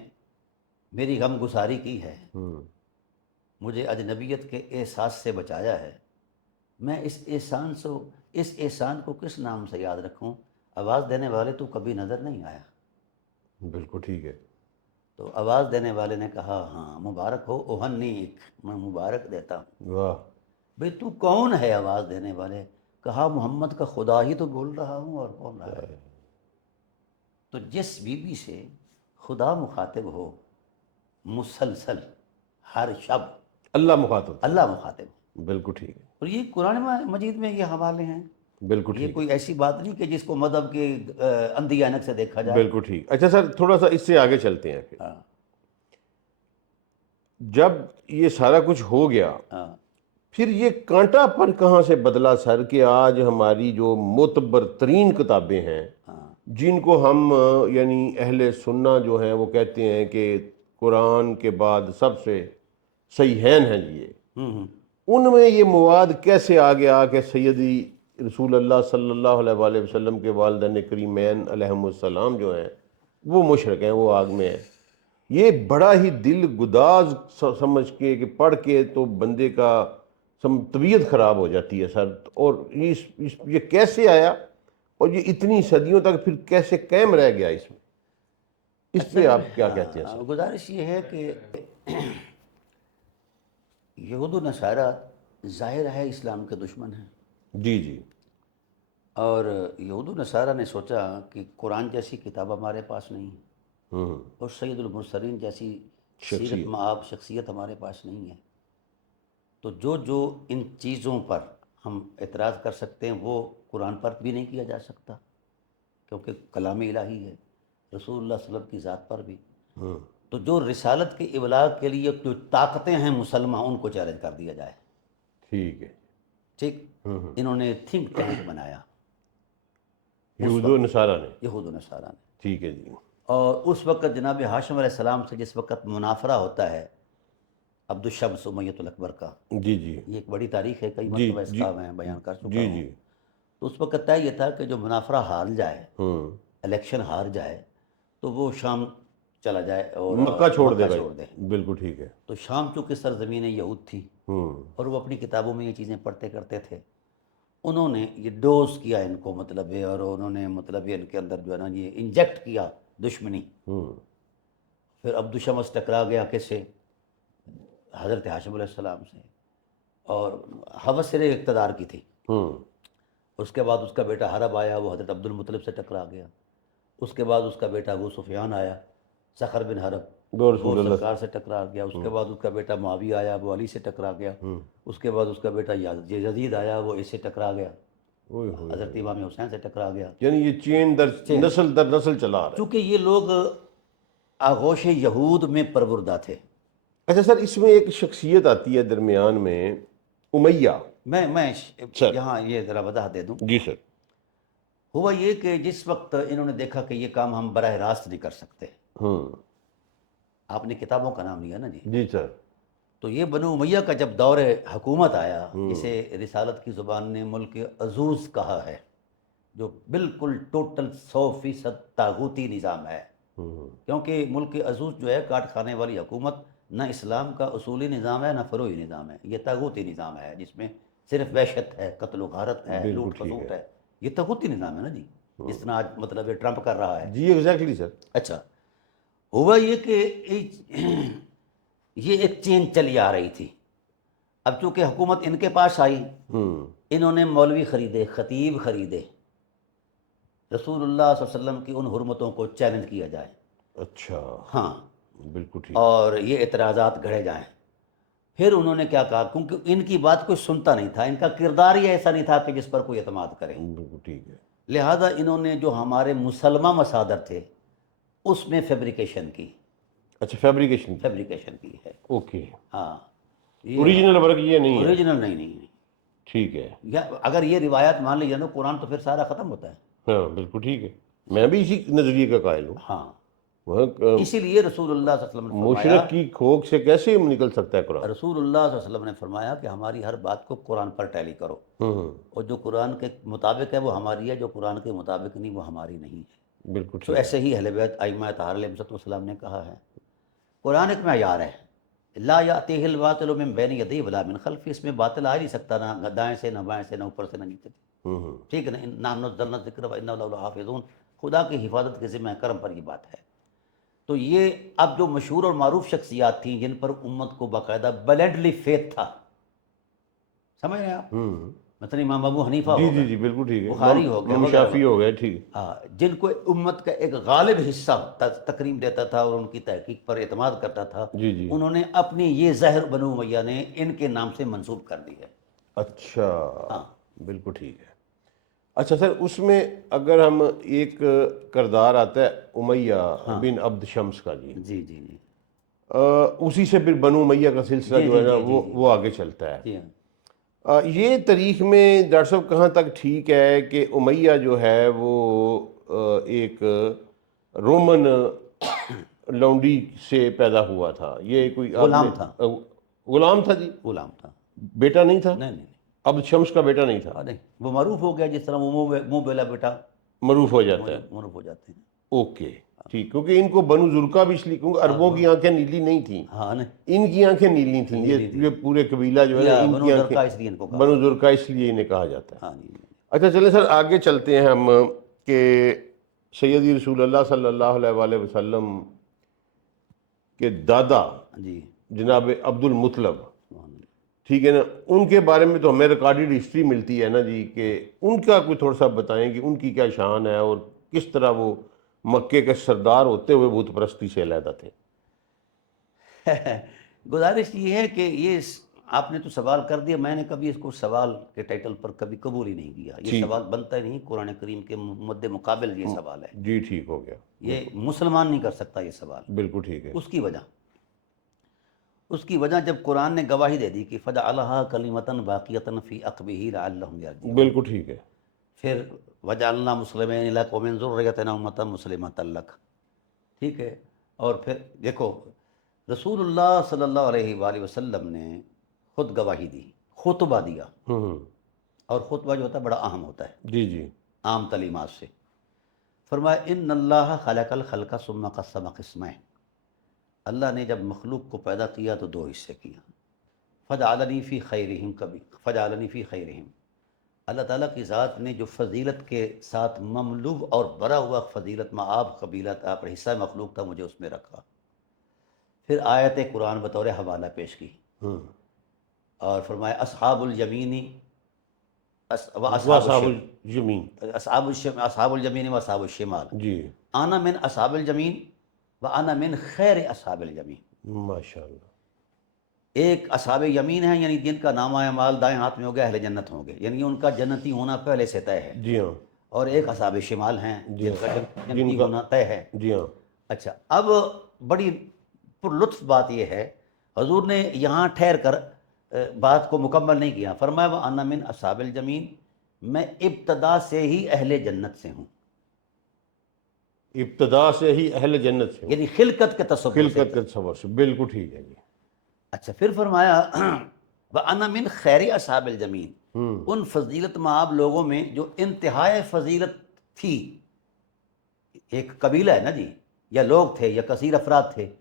میری غم گساری کی ہے، مجھے اجنبیت کے احساس سے بچایا ہے. میں اس احسان کو کس نام سے یاد رکھوں؟ آواز دینے والے تو کبھی نظر نہیں آیا. بالکل ٹھیک ہے. تو آواز دینے والے نے کہا، ہاں مبارک ہو اوہنیک، میں مبارک دیتا ہوں. واہ. بھئی تو کون ہے آواز دینے والے؟ کہا محمد کا خدا ہی تو بول رہا ہوں، اور کون رہا ہے. تو جس بی بی سے خدا مخاطب ہو مسلسل ہر شب، اللہ مخاطب ہو. بالکل ٹھیک ہے. اور یہ قرآن مجید میں یہ حوالے ہیں. بالکل ٹھیک. یہ کوئی ایسی بات نہیں کہ جس کو مذہب کے اندھی عینک سے دیکھا جائے. بالکل ٹھیک. اچھا سر، تھوڑا سا اس سے آگے چلتے ہیں. پھر جب یہ سارا کچھ ہو گیا پھر یہ کانٹا پر کہاں سے بدلا سر کہ آج ہماری جو معتبر ترین کتابیں ہیں جن کو ہم یعنی اہل سنہ جو ہیں وہ کہتے ہیں کہ قرآن کے بعد سب سے صحیحین ہیں یہ، ان میں یہ مواد کیسے آ گیا کہ سیدی رسول اللہ صلی اللہ علیہ وآلہ وسلم کے والدین کریمین علیہم السلام جو ہیں وہ مشرک ہیں، وہ آگ میں ہیں؟ یہ بڑا ہی دل گداز سمجھ کے کہ پڑھ کے تو بندے کا طبیعت خراب ہو جاتی ہے سر. اور یہ کیسے آیا اور یہ اتنی صدیوں تک پھر کیسے قائم رہ گیا اس میں، اس پہ آپ کیا کہتے ہیں سر؟ گزارش یہ ہے کہ یہود و نصارہ ظاہر ہے اسلام کے دشمن ہیں، جی جی. اور یہود و نصارہ نے سوچا کہ قرآن جیسی کتاب ہمارے پاس نہیں ہے اور سید المرسلین جیسی سیرت مآب شخصیت ہمارے پاس نہیں ہے، تو جو ان چیزوں پر ہم اعتراض کر سکتے ہیں وہ قرآن پر بھی نہیں کیا جا سکتا، کیونکہ کلام الہی ہے، رسول اللہ صلی اللہ علیہ وسلم کی ذات پر بھی. تو جو رسالت کے ابلاغ کے لیے جو طاقتیں ہیں مسلمہ، ان کو چیلنج کر دیا جائے. ٹھیک ہے. ٹھیک. انہوں نے تھنک ٹینک بنایا یہود و نصارہ نے. یہود و نصارہ نے. ٹھیک ہے جی. اور اس وقت جناب ہاشم علیہ السلام سے جس وقت منافرہ ہوتا ہے عبد الشمس امیۃ الاکبر کا، جی جی. یہ ایک بڑی تاریخ ہے، کئی مرتبہ اس کا میں بیان کر چکا جی ہوں. جی. تو اس وقت طے یہ تھا کہ جو منافرہ ہار جائے، الیکشن ہار جائے، تو وہ شام چلا جائے اور مکہ چھوڑ دے. بالکل ٹھیک ہے. تو شام چونکہ سرزمین یہود تھی اور وہ اپنی کتابوں میں یہ چیزیں پڑھتے کرتے تھے، انہوں نے یہ ڈوز کیا ان کو، مطلب ہے، اور انہوں نے مطلب یہ ان کے اندر جو ہے نا یہ انجیکٹ کیا دشمنی. پھر عبد الشمس ٹکرا گیا کس سے؟ حضرت ہاشم علیہ السلام سے، اور ہوس سرے اقتدار کی تھی. اس کے بعد اس کا بیٹا حرب آیا، وہ حضرت عبد المطلب سے ٹکرا گیا. اس کے بعد اس کا بیٹا ابو سفیان آیا، سخر بن حرب، وہ سرکار سے ٹکرا گیا. اس کے بعد اس کا بیٹا معاویہ آیا، وہ علی سے ٹکرا گیا. اس کے بعد اس کا بیٹا یزید آیا، وہ اس سے ٹکرا گیا، حضرت امام حسین سے ٹکرا گیا. یعنی یہ چین نسل در نسل چلا رہا ہے. چونکہ یہ لوگ آغوش یہود میں پروردہ تھے. اچھا سر، اس میں ایک شخصیت آتی ہے درمیان میں، امیہ. میں یہاں یہ ذرا وضاحت دے دوں. جی سر. ہوا یہ کہ جس وقت انہوں نے دیکھا کہ یہ کام ہم براہ راست نہیں کر سکتے، آپ نے کتابوں کا نام لیا نا جی. جی سر. تو یہ بنو امیہ کا جب دور حکومت آیا، جسے رسالت کی زبان نے ملک عزوز کہا ہے، جو بالکل ٹوٹل 100% طاغوتی نظام ہے. کیونکہ ملک عزوز جو ہے کاٹ کھانے والی حکومت، نہ اسلام کا اصولی نظام ہے نہ فروعی نظام ہے، یہ طاغوتی نظام ہے جس میں صرف وحشت ہے، قتل و غارت ہے، لوٹ خسوٹ ہے. یہ طاغوتی نظام ہے نا جی، جس طرح آج مطلب ٹرمپ کر رہا ہے. جی ایگزیکٹلی سر. اچھا، ہوا یہ کہ یہ ایک چین چلی آ رہی تھی. اب چونکہ حکومت ان کے پاس آئی، انہوں نے مولوی خریدے، خطیب خریدے، رسول اللہ صلی اللہ علیہ وسلم کی ان حرمتوں کو چیلنج کیا جائے. اچھا. ہاں بالکل ٹھیک. اور یہ اعتراضات گھڑے جائیں. پھر انہوں نے کیا کہا، کیونکہ ان کی بات کوئی سنتا نہیں تھا، ان کا کردار ہی ایسا نہیں تھا کہ جس پر کوئی اعتماد کرے. بالکل ٹھیک ہے. لہذا انہوں نے جو ہمارے مسلمہ مصادر تھے اس میں فیبریکیشن کی. اچھا، فیبریکیشن کی ہے. اوکے. ہاں، اوریجنل ورک یہ نہیں ہے. اوریجنل نہیں. ٹھیک ہے. اگر یہ روایات مان لی جائے نا قرآن، تو پھر سارا ختم ہوتا ہے. ہاں بالکل ٹھیک ہے، میں بھی اسی نظریے کا قائل ہوں. ہاں، اسی لیے رسول اللہ صلی اللہ علیہ وسلم نے فرمایا، مشرک کی کھوک سے کیسے نکل سکتا ہے قرآن؟ رسول اللہ صلی اللہ علیہ وسلم نے فرمایا کہ ہماری ہر بات کو قرآن پر ٹیلی کرو، اور جو قرآن کے مطابق ہے وہ ہماری ہے، جو قرآن کے مطابق نہیں وہ ہماری نہیں ہے. بالکل تو ٹھیک. ایسے ہی اہل بیت ائمہ طاہرہ علیہم السلام نے کہا ہے. قرآن ایک معیار ہے، لا یأتیہ الباطل من بین یدیہ ولا من خلفہ، اس میں باطل آ نہیں سکتا، نہ دائیں سے نہ بائیں سے نہ اوپر سے نہ نیچے سے. ٹھیک ہے نا. نحن نزلنا الذکر وإنا لہ لحافظون، خدا کی حفاظت کے ذمہ کرم پر یہ بات ہے. تو یہ اب جو مشہور اور معروف شخصیات تھیں جن پر امت کو باقاعدہ بلڈلی فیتھ تھا، سمجھ رہے ہیں آپ؟ مثلا امام ابو حنیفہ ہو گئے، جی بالکل ٹھیک ہے. بخاری ہو گئے، امام شافعی ہو گئے. ٹھیک. ہاں، جن کو امت کا ایک غالب حصہ تکریم دیتا تھا اور ان کی تحقیق پر اعتماد کرتا تھا، جی انہوں نے اپنی یہ زہر بنو امیہ نے ان کے نام سے منسوب کر دی ہے. اچھا. ہاں بالکل ٹھیک ہے. اچھا سر، اس میں اگر ہم ایک کردار آتا ہے امیہ بن عبد شمس کا، جی اسی سے پھر بنو امیہ کا سلسلہ جو ہے نا وہ آگے چلتا ہے. یہ تاریخ میں ڈاکٹر صاحب کہاں تک ٹھیک ہے کہ امیہ جو ہے وہ ایک رومن لونڈی سے پیدا ہوا تھا؟ یہ کوئی غلام تھا. غلام تھا جی. غلام تھا، بیٹا نہیں تھا. نہیں. عبد شمس کا بیٹا نہیں تھا. نہیں، وہ معروف ہو گیا، جس طرح وہ منہ بیلا بیٹا معروف ہو جاتا ہے. معروف ہو جاتے ہیں. اوکے. ٹھیک، کیونکہ ان کو بنو زرقہ بھی اس لیے، کیونکہ عربوں کی آنکھیں نیلی نہیں تھیں، ہاں نا، ان کی آنکھیں نیلی تھیں، یہ پورے قبیلہ جو ہے نا، یا ان بنو کی زرقہ آنکھیں اس لیے ان کو کہا، بنو زرقہ اس لیے انہیں کہا جاتا ہے۔ ہاں جی اچھا چلیں سر آگے چلتے ہیں ہم، کہ سیدی رسول اللہ صلی اللہ علیہ وآلہ وسلم کے دادا جی، جناب عبد المطلب، سبحان اللہ۔ ٹھیک ہے نا، ان کے بارے میں تو ہمیں ریکارڈڈ ہسٹری ملتی ہے نا جی، کہ ان کا کوئی تھوڑا سا بتائیں کہ ان کی کیا شان ہے اور کس طرح وہ مکے کے سردار ہوتے ہوئے بت پرستی سے علیحدہ تھے۔ گزارش یہ ہے کہ یہ آپ نے تو سوال کر دیا، میں نے کبھی اس کو سوال کے ٹائٹل پر کبھی قبول ہی نہیں کیا، یہ ٹھیک، سوال بنتا ہی نہیں، قرآن کریم کے مد مقابل یہ سوال ہے، جی ٹھیک ہو گیا، یہ مسلمان نہیں کر سکتا یہ سوال۔ بالکل ٹھیک ہے۔ اس کی وجہ جب قرآن نے گواہی دے دی کہ فَجَعَلَهَا كَلِمَةً بَاقِيَةً فِي عَقْبِهِ لَعَلَّهُمْ يَرْجِعُونَ، بالکل ٹھیک ہے۔ پھر وَجَعَلْنَا مُسْلِمَيْنِ لَكَ وَمِن ذُرِّيَّتِنَا أُمَّةً مُسْلِمَةً لَكَ، ٹھیک ہے، اور پھر دیکھو رسول اللہ صلی اللہ علیہ وآلہ وسلم نے خود گواہی دی، خطبہ دیا، اور خطبہ جو ہوتا ہے بڑا اہم ہوتا ہے جی جی، عام تعلیمات سے۔ فرمایا ان اللہ خلق الخلق ثم قسم قسمین، اللہ نے جب مخلوق کو پیدا کیا تو دو حصے کیا، فجعلنی فی خیرہم، کبھی فجعلنی فی خیرہم، اللہ تعالیٰ کی ذات نے جو فضیلت کے ساتھ مملو اور بھرا ہوا فضیلت معاب قبیلت آپ حصہ مخلوق تھا، مجھے اس میں رکھا۔ پھر آیت قرآن بطور حوالہ پیش کی اور فرمایا اصحاب الیمینی و واصحاب الیمین، اصحاب الیمین و اصحاب الشمال، جی انا من اصحاب الیمین و انا من خیر اصحاب الیمین، ماشاءاللہ، ایک اصحاب یمین ہیں یعنی جن کا نامہ اعمال دائیں ہاتھ میں ہو گیا، اہل جنت ہوں گے، یعنی ان کا جنتی ہونا پہلے سے طے ہے، جی ہاں، اور ایک اصحاب شمال ہیں جی جن کا ہاں، جنتی ہونا طے ہے۔ جی ہاں، اچھا، اب بڑی پر لطف بات یہ ہے، حضور نے یہاں ٹھہر کر بات کو مکمل نہیں کیا، فرمایا وَأَنَا مِنْ أَصْحَابِ الْجَمِينَ، میں ابتدا سے ہی اہل جنت سے ہوں، ابتدا سے ہی اہل جنت سے ہوں، یعنی خلقت کے تصور سے۔ خلقت کے تصور سے، بالکل ٹھیک ہے جی۔ اچھا پھر فرمایا وَأَنَا مِنْ خَيْرِ أَصْحَابِ الْجَمِينَ، ان فضیلت مآب لوگوں میں جو انتہائی فضیلت تھی، ایک قبیلہ ہے نا جی، یا لوگ تھے یا کثیر افراد تھے،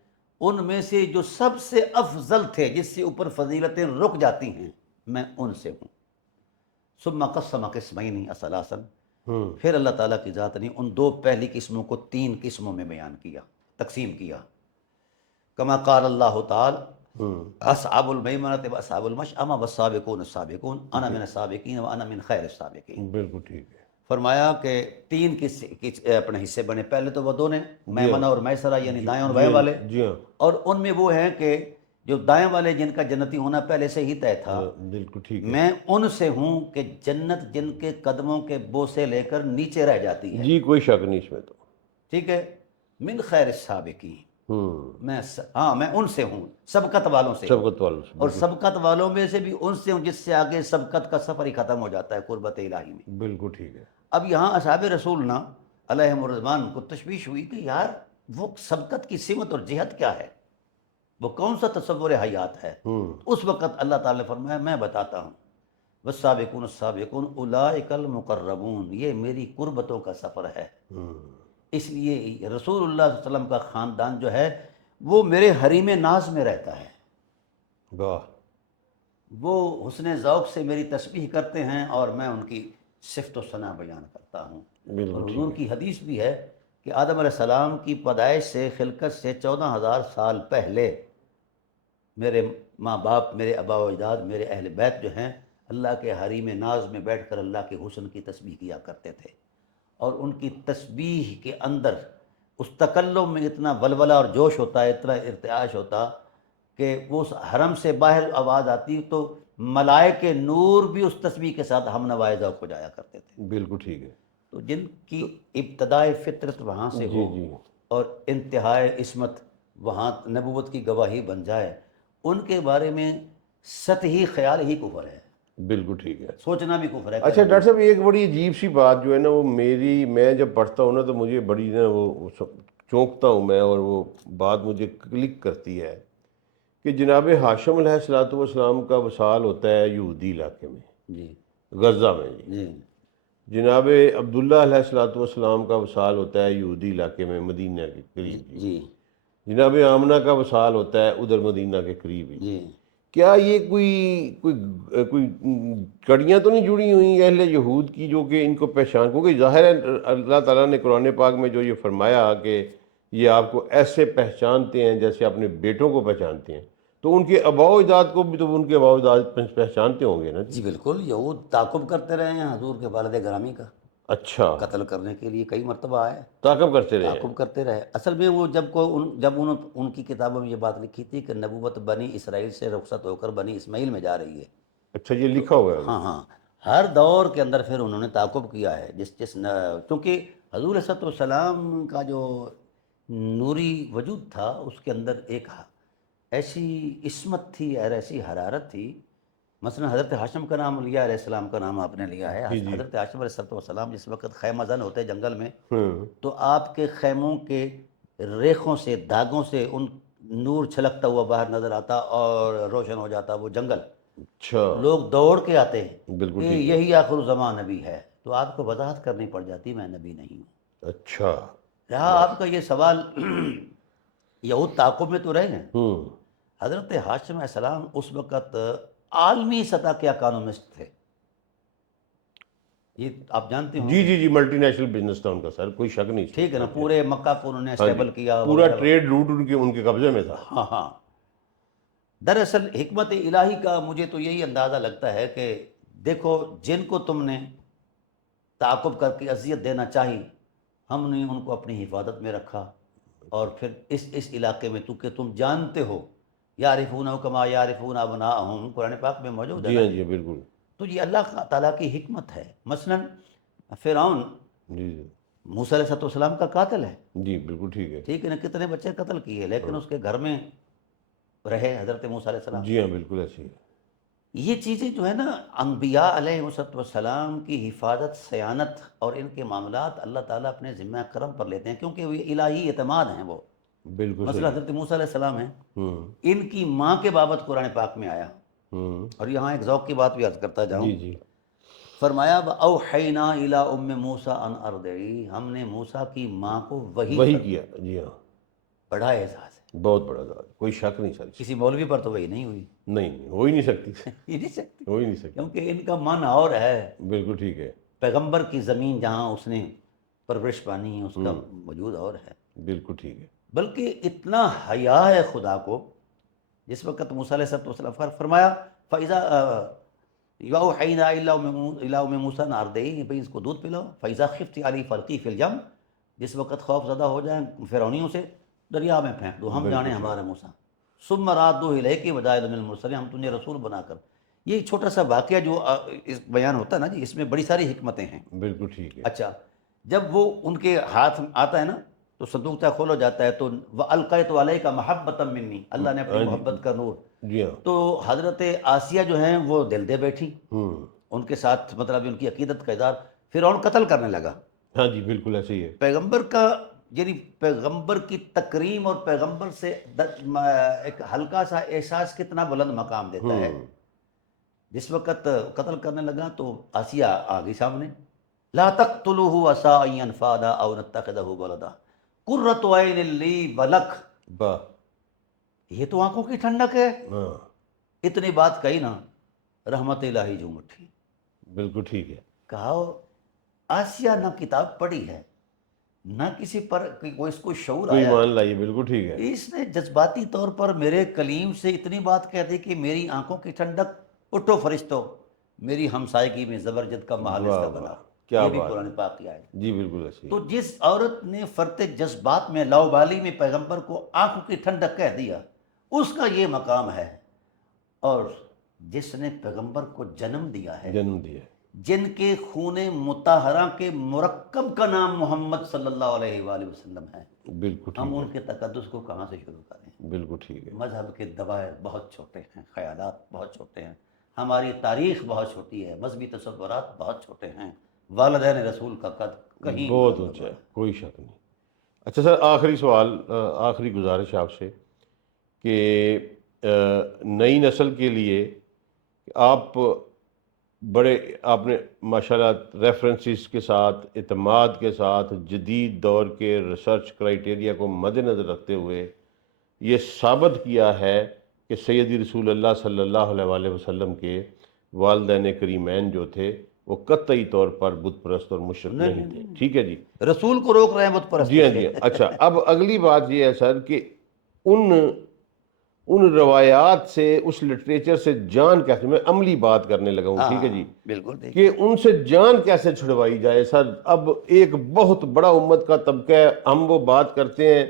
ان میں سے جو سب سے افضل تھے، جس سے اوپر فضیلتیں رک جاتی ہیں، میں ان سے ہوں۔ ثم قسم قسمین ثلاثا، پھر اللہ تعالیٰ کی ذات نے ان دو پہلی قسموں کو تین قسموں میں بیان کیا، تقسیم کیا، کما قال اللہ تعالی اصحاب المیمنۃ و اصحاب المشأمہ والسابقون السابقون انا من السابقین وانا من خیر السابقین، بالکل ٹھیک ہے، فرمایا کہ تین اپنے حصے بنے، پہلے تو وہ دو نے، میمنہ اور میسرہ یعنی دائیں اور بائیں والے، جی ہاں، اور ان میں وہ ہیں کہ جو دائیں والے جن کا جنتی ہونا پہلے سے ہی طے تھا، بالکل ٹھیک ہے، میں ان سے ہوں کہ جنت جن کے قدموں کے بوسے لے کر نیچے رہ جاتی ہے، جی کوئی شک نہیں اس میں تو، ٹھیک ہے، من خیر السابقین، میں ان سے ہوں، سبقت والوں سے، سبقت والوں سے، اور سبقت والوں میں سے بھی ان سے ہوں جس سے آگے سبقت کا سفر ہی ختم ہو جاتا ہے قربت الہی میں۔ بالکل ٹھیک ہے، اب یہاں اصحاب رسولنا علیہم الرضوان کو تشویش ہوئی کہ یار وہ سبقت کی سمت اور جہت کیا ہے، وہ کون سا تصور حیات ہے؟ اس وقت اللہ تعالیٰ نے فرمایا میں بتاتا ہوں، والسابقون السابقون اولئک المقربون، یہ میری قربتوں کا سفر ہے، اس لیے رسول اللہ صلی اللہ علیہ وسلم کا خاندان جو ہے وہ میرے حریم ناز میں رہتا ہے، واہ، وہ حسن ذوق سے میری تسبیح کرتے ہیں اور میں ان کی صفت و ثنا بیان کرتا ہوں۔ اور حضور کی حدیث بھی ہے کہ آدم علیہ السلام کی پیدائش سے خلقت سے 14,000 سال پہلے میرے ماں باپ، میرے آبا و اجداد، میرے اہل بیت جو ہیں اللہ کے حریم ناز میں بیٹھ کر اللہ کے حسن کی تسبیح کیا کرتے تھے، اور ان کی تسبیح کے اندر اس تکلم میں اتنا ولولہ اور جوش ہوتا ہے، اتنا ارتعاش ہوتا کہ وہ اس حرم سے باہر آواز آتی تو ملائکہ نور بھی اس تسبیح کے ساتھ ہم نوائے ذوق ہو جایا کرتے تھے۔ بالکل ٹھیک ہے، تو جن کی ابتدائے فطرت وہاں سے ہو اور انتہائی عصمت وہاں نبوت کی گواہی بن جائے، ان کے بارے میں سطحی خیال ہی کفر ہے، بالکل ٹھیک ہے۔ سوچنا بھی کفر ہے۔ اچھا ڈاکٹر صاحب ایک بڑی عجیب سی بات جو ہے نا، وہ میں جب پڑھتا ہوں نا تو مجھے بڑی نا وہ چونکتا ہوں میں، اور وہ بات مجھے کلک کرتی ہے کہ جناب ہاشم علیہ السلام کا وصال ہوتا ہے یہودی علاقے میں، جی غزہ میں، جی جی جناب عبداللہ علیہ الصلوۃ والسلام کا وصال ہوتا ہے یہودی علاقے میں مدینہ کے قریب جی۔ جی جناب آمنہ کا وصال ہوتا ہے ادھر مدینہ کے قریب ہی۔ جی کیا یہ کوئی کڑیاں تو نہیں جڑی ہوئی اہل یہود کی جو کہ ان کو پہچان، کیونکہ ظاہر ہے اللہ تعالیٰ نے قرآن پاک میں جو یہ فرمایا کہ یہ آپ کو ایسے پہچانتے ہیں جیسے اپنے بیٹوں کو پہچانتے ہیں، تو ان کے آباء و اجداد کو بھی تو ان کے آباء و اجداد پہچانتے ہوں گے نا جی بالکل، یہود تعاقب کرتے رہے ہیں حضور کے والد گرامی کا، اچھا، قتل کرنے کے لیے کئی مرتبہ آئے، تعاقب کرتے رہے ہیں۔ تعاقب کرتے رہے۔ اصل میں وہ جب ان کی کتابوں میں یہ بات لکھی تھی کہ نبوت بنی اسرائیل سے رخصت ہو کر بنی اسماعیل میں جا رہی ہے، اچھا، یہ لکھا ہوا ہے؟ ہاں ہاں، ہر دور کے اندر پھر انہوں نے تعاقب کیا ہے، کیونکہ حضور صلی اللہ علیہ وسلم کا جو نوری وجود تھا اس کے اندر ایک ایسی عصمت تھی اور ایسی حرارت تھی۔ مثلا حضرت ہاشم کا نام لیا، علیہ السلام کا نام آپ نے لیا ہے، جی جی، حضرت ہاشم علیہ السلام جس وقت خیمہ زن ہوتے جنگل میں، ہاں، تو آپ کے خیموں کے ریخوں سے داغوں سے ان نور چھلکتا ہوا باہر نظر آتا اور روشن ہو جاتا وہ جنگل۔ اچھا، لوگ دوڑ کے آتے ہیں بالکل کہ ٹھیک ہے، یہی آخر زمان نبی ہے، تو آپ کو وضاحت کرنی پڑ جاتی میں نبی نہیں ہوں۔ اچھا، رہا آپ کا یہ سوال، یہود تعاقب میں تو رہے ہیں، ہوں، حضرت ہاشم علیہ السلام اس وقت عالمی سطح کے اکانومسٹ تھے، یہ آپ جانتے ہوں جی گے، جی جی، ملٹی نیشنل بزنس تھا ان کا سر، کوئی شک نہیں اس ٹھیک ہے نا، میں۔ پورے مکہ کو انہوں نے ہاں جی، اسٹیبل کیا پورا وغیرہ۔ ٹریڈ روٹ ان کے قبضے میں تھا۔ ہاں ہاں، دراصل حکمت الہی کا مجھے تو یہی اندازہ لگتا ہے کہ دیکھو جن کو تم نے تعاقب کر کے اذیت دینا چاہی، ہم نے ان کو اپنی حفاظت میں رکھا، اور پھر اس علاقے میں کہ تم جانتے ہو یعرفون کما یعرفون ابناءہم، قرآن پاک میں موجود ہے جی نا، ہاں جی، بالکل، تو یہ اللہ تعالیٰ کی حکمت ہے۔ مثلا فرعون جی جی موسیٰ علیہ السلام کا قاتل ہے، جی، بالکل ٹھیک ہے، ٹھیک ہے نا، کتنے بچے قتل کیے، لیکن اس کے گھر میں رہے حضرت موسیٰ علیہ السلام۔ جی ہاں، بالکل ایسی ہے۔ یہ چیزیں جو ہے نا، انبیاء علیہ السلام کی حفاظت، سیانت اور ان کے معاملات اللہ تعالیٰ اپنے ذمہ کرم پر لیتے ہیں، کیونکہ وہ الہی اعتماد ہیں وہ۔ بالکل مثلا صحیح ہے۔ حضرت موسیٰ علیہ السلام ہیں، ہوں ان کی ماں کے بابت قرآن پاک میں آیا، ہوں، اور یہاں ایک ذوق کی بات بھی عرض کرتا جاؤں، جی جی، فرمایا اوحینا الی ام موسیٰ ان ارضعی، ہم نے موسیٰ کی ماں کو وحی وہی کر دی۔ کیا، جی ہاں، بڑا اعزاز ہے، بہت بڑا ذات، کوئی شک نہیں سر، کسی مولوی پر تو وہی نہیں ہوئی، نہیں نہیں، ہو ہی نہیں سکتی، یہ نہیں سکتی، ہو ہی نہیں سکتی، کیونکہ ان کا من اور ہے، بالکل ٹھیک ہے، پیغمبر کی زمین جہاں اس نے پرورش پانی اس کا وجود اور ہے، بالکل ٹھیک ہے، بلکہ اتنا حیا ہے خدا کو، جس وقت موسیٰ علیہ السلام فرمایا فَإِذَا وَأَوْحَيْنَا إِلَىٰ أُمِّ مُوسَىٰ أَنْ أَرْضِعِيهِ، بھئی اس کو دودھ پلاؤ، فَإِذَا خِفْتِ عَلَيْهِ فَأَلْقِيهِ فِي الْيَمِّ، جس وقت خوف زدہ ہو جائیں فرعونیوں سے، دریا میں پھینک دو، ہم بالکل جانے ٹھیک، ہمارے موسیٰ، ثُمَّ رَادُّوهُ إِلَيْكِ وَجَعَلُوا مِنَ الْمُرْسَلِينَ، ہم تجھے رسول بنا کر۔ یہ چھوٹا سا واقعہ جو اس بیان ہوتا ہے نا جی، اس میں بڑی ساری حکمتیں ہیں۔ بالکل ٹھیک ہے، اچھا، جب وہ ان کے ہاتھ آتا ہے نا تو صندوق چاہ کھولو جاتا ہے، تو وَأَلْقَيْتُ عَلَيْكَ مَحَبَّةً مِّنِّي، اللہ نے اپنی ہاں جی، محبت کا نور، جی ہاں، تو حضرت آسیہ جو ہیں وہ دل دے بیٹھی، ہوں، ان کے ساتھ مطلب ان کی عقیدت کا اظہار، فرعون قتل کرنے لگا ہاں جی، بالکل ایسے ہی ہے، پیغمبر کا، یعنی پیغمبر کی تکریم اور پیغمبر سے ایک ہلکا سا احساس کتنا بلند مقام دیتا ہے۔ جس وقت قتل کرنے لگا تو آسیہ آ گئی سامنے، لا تقتلوه عسى ان ينفعنا او نتخذه ولدا قرۃ عین لی ولک، واہ، یہ تو آنکھوں کی ٹھنڈک ہے، ہاں، اتنی بات کہی نا، رحمت الہی جھوم اٹھی، بالکل ٹھیک ہے، کہا آسیہ نہ کتاب پڑھی ہے، نہ کسی پر کوئی اس کو شعور کوئی آیا ایمان لائیے، بالکل ٹھیک ہے، ہے، اس نے جذباتی طور پر میرے کلیم سے اتنی بات کہہ دی کہ میری آنکھوں کی ٹھنڈک، اٹھو فرشتوں، میری ہمسائیگی میں زبرجد کا محل اس واہ کا واہ، بنا، کیا یہ بھی بات قرآن ہے، پاک کی آیت۔ جی بالکل ایسے ہی تو ہے، جس عورت نے فرط جذبات میں لاؤبالی میں پیغمبر کو آنکھوں کی ٹھنڈک کہہ دیا، اس کا یہ مقام ہے، اور جس نے پیغمبر کو جنم دیا ہے، جنم دیا ہے، جن کے خون مطہرہ کے مرکب کا نام محمد صلی اللہ علیہ وآلہ وسلم ہے، بالکل ہم ٹھیک ہے، ان کے تقدس کو کہاں سے شروع کریں؟ بالکل ٹھیک ہے، مذہب کے دوائر بہت چھوٹے ہیں، خیالات بہت چھوٹے ہیں، ہماری تاریخ بہت چھوٹی ہے، مذہبی تصورات بہت چھوٹے ہیں، والدین رسول کا قد کہیں بہت بلند و اونچا ہے، بالا۔ کوئی شک نہیں۔ اچھا سر، آخری سوال، آخری گزارش آپ سے کہ نئی نسل کے لیے آپ بڑے آپ نے ماشاءاللہ ریفرنسز کے ساتھ، اعتماد کے ساتھ، جدید دور کے ریسرچ کرائیٹیریا کو مد نظر رکھتے ہوئے یہ ثابت کیا ہے کہ سیدی رسول اللہ صلی اللہ علیہ وآلہ وسلم کے والدین کریمین جو تھے وہ قطعی طور پر بت پرست اور مشرک نہیں تھے. ٹھیک ہے جی. رسول کو روک رہے ہیں بت پرستی جی ہاں سے. جی ہاں. اچھا، اب اگلی بات یہ ہے سر کہ ان روایات سے، اس لٹریچر سے جان کیسے، میں عملی بات کرنے لگا ہوں. ٹھیک ہے جی. بالکل دیکھیں کہ ان سے جان کیسے چھڑوائی جائے سر. اب ایک بہت بڑا امت کا طبقہ ہے، ہم وہ بات کرتے ہیں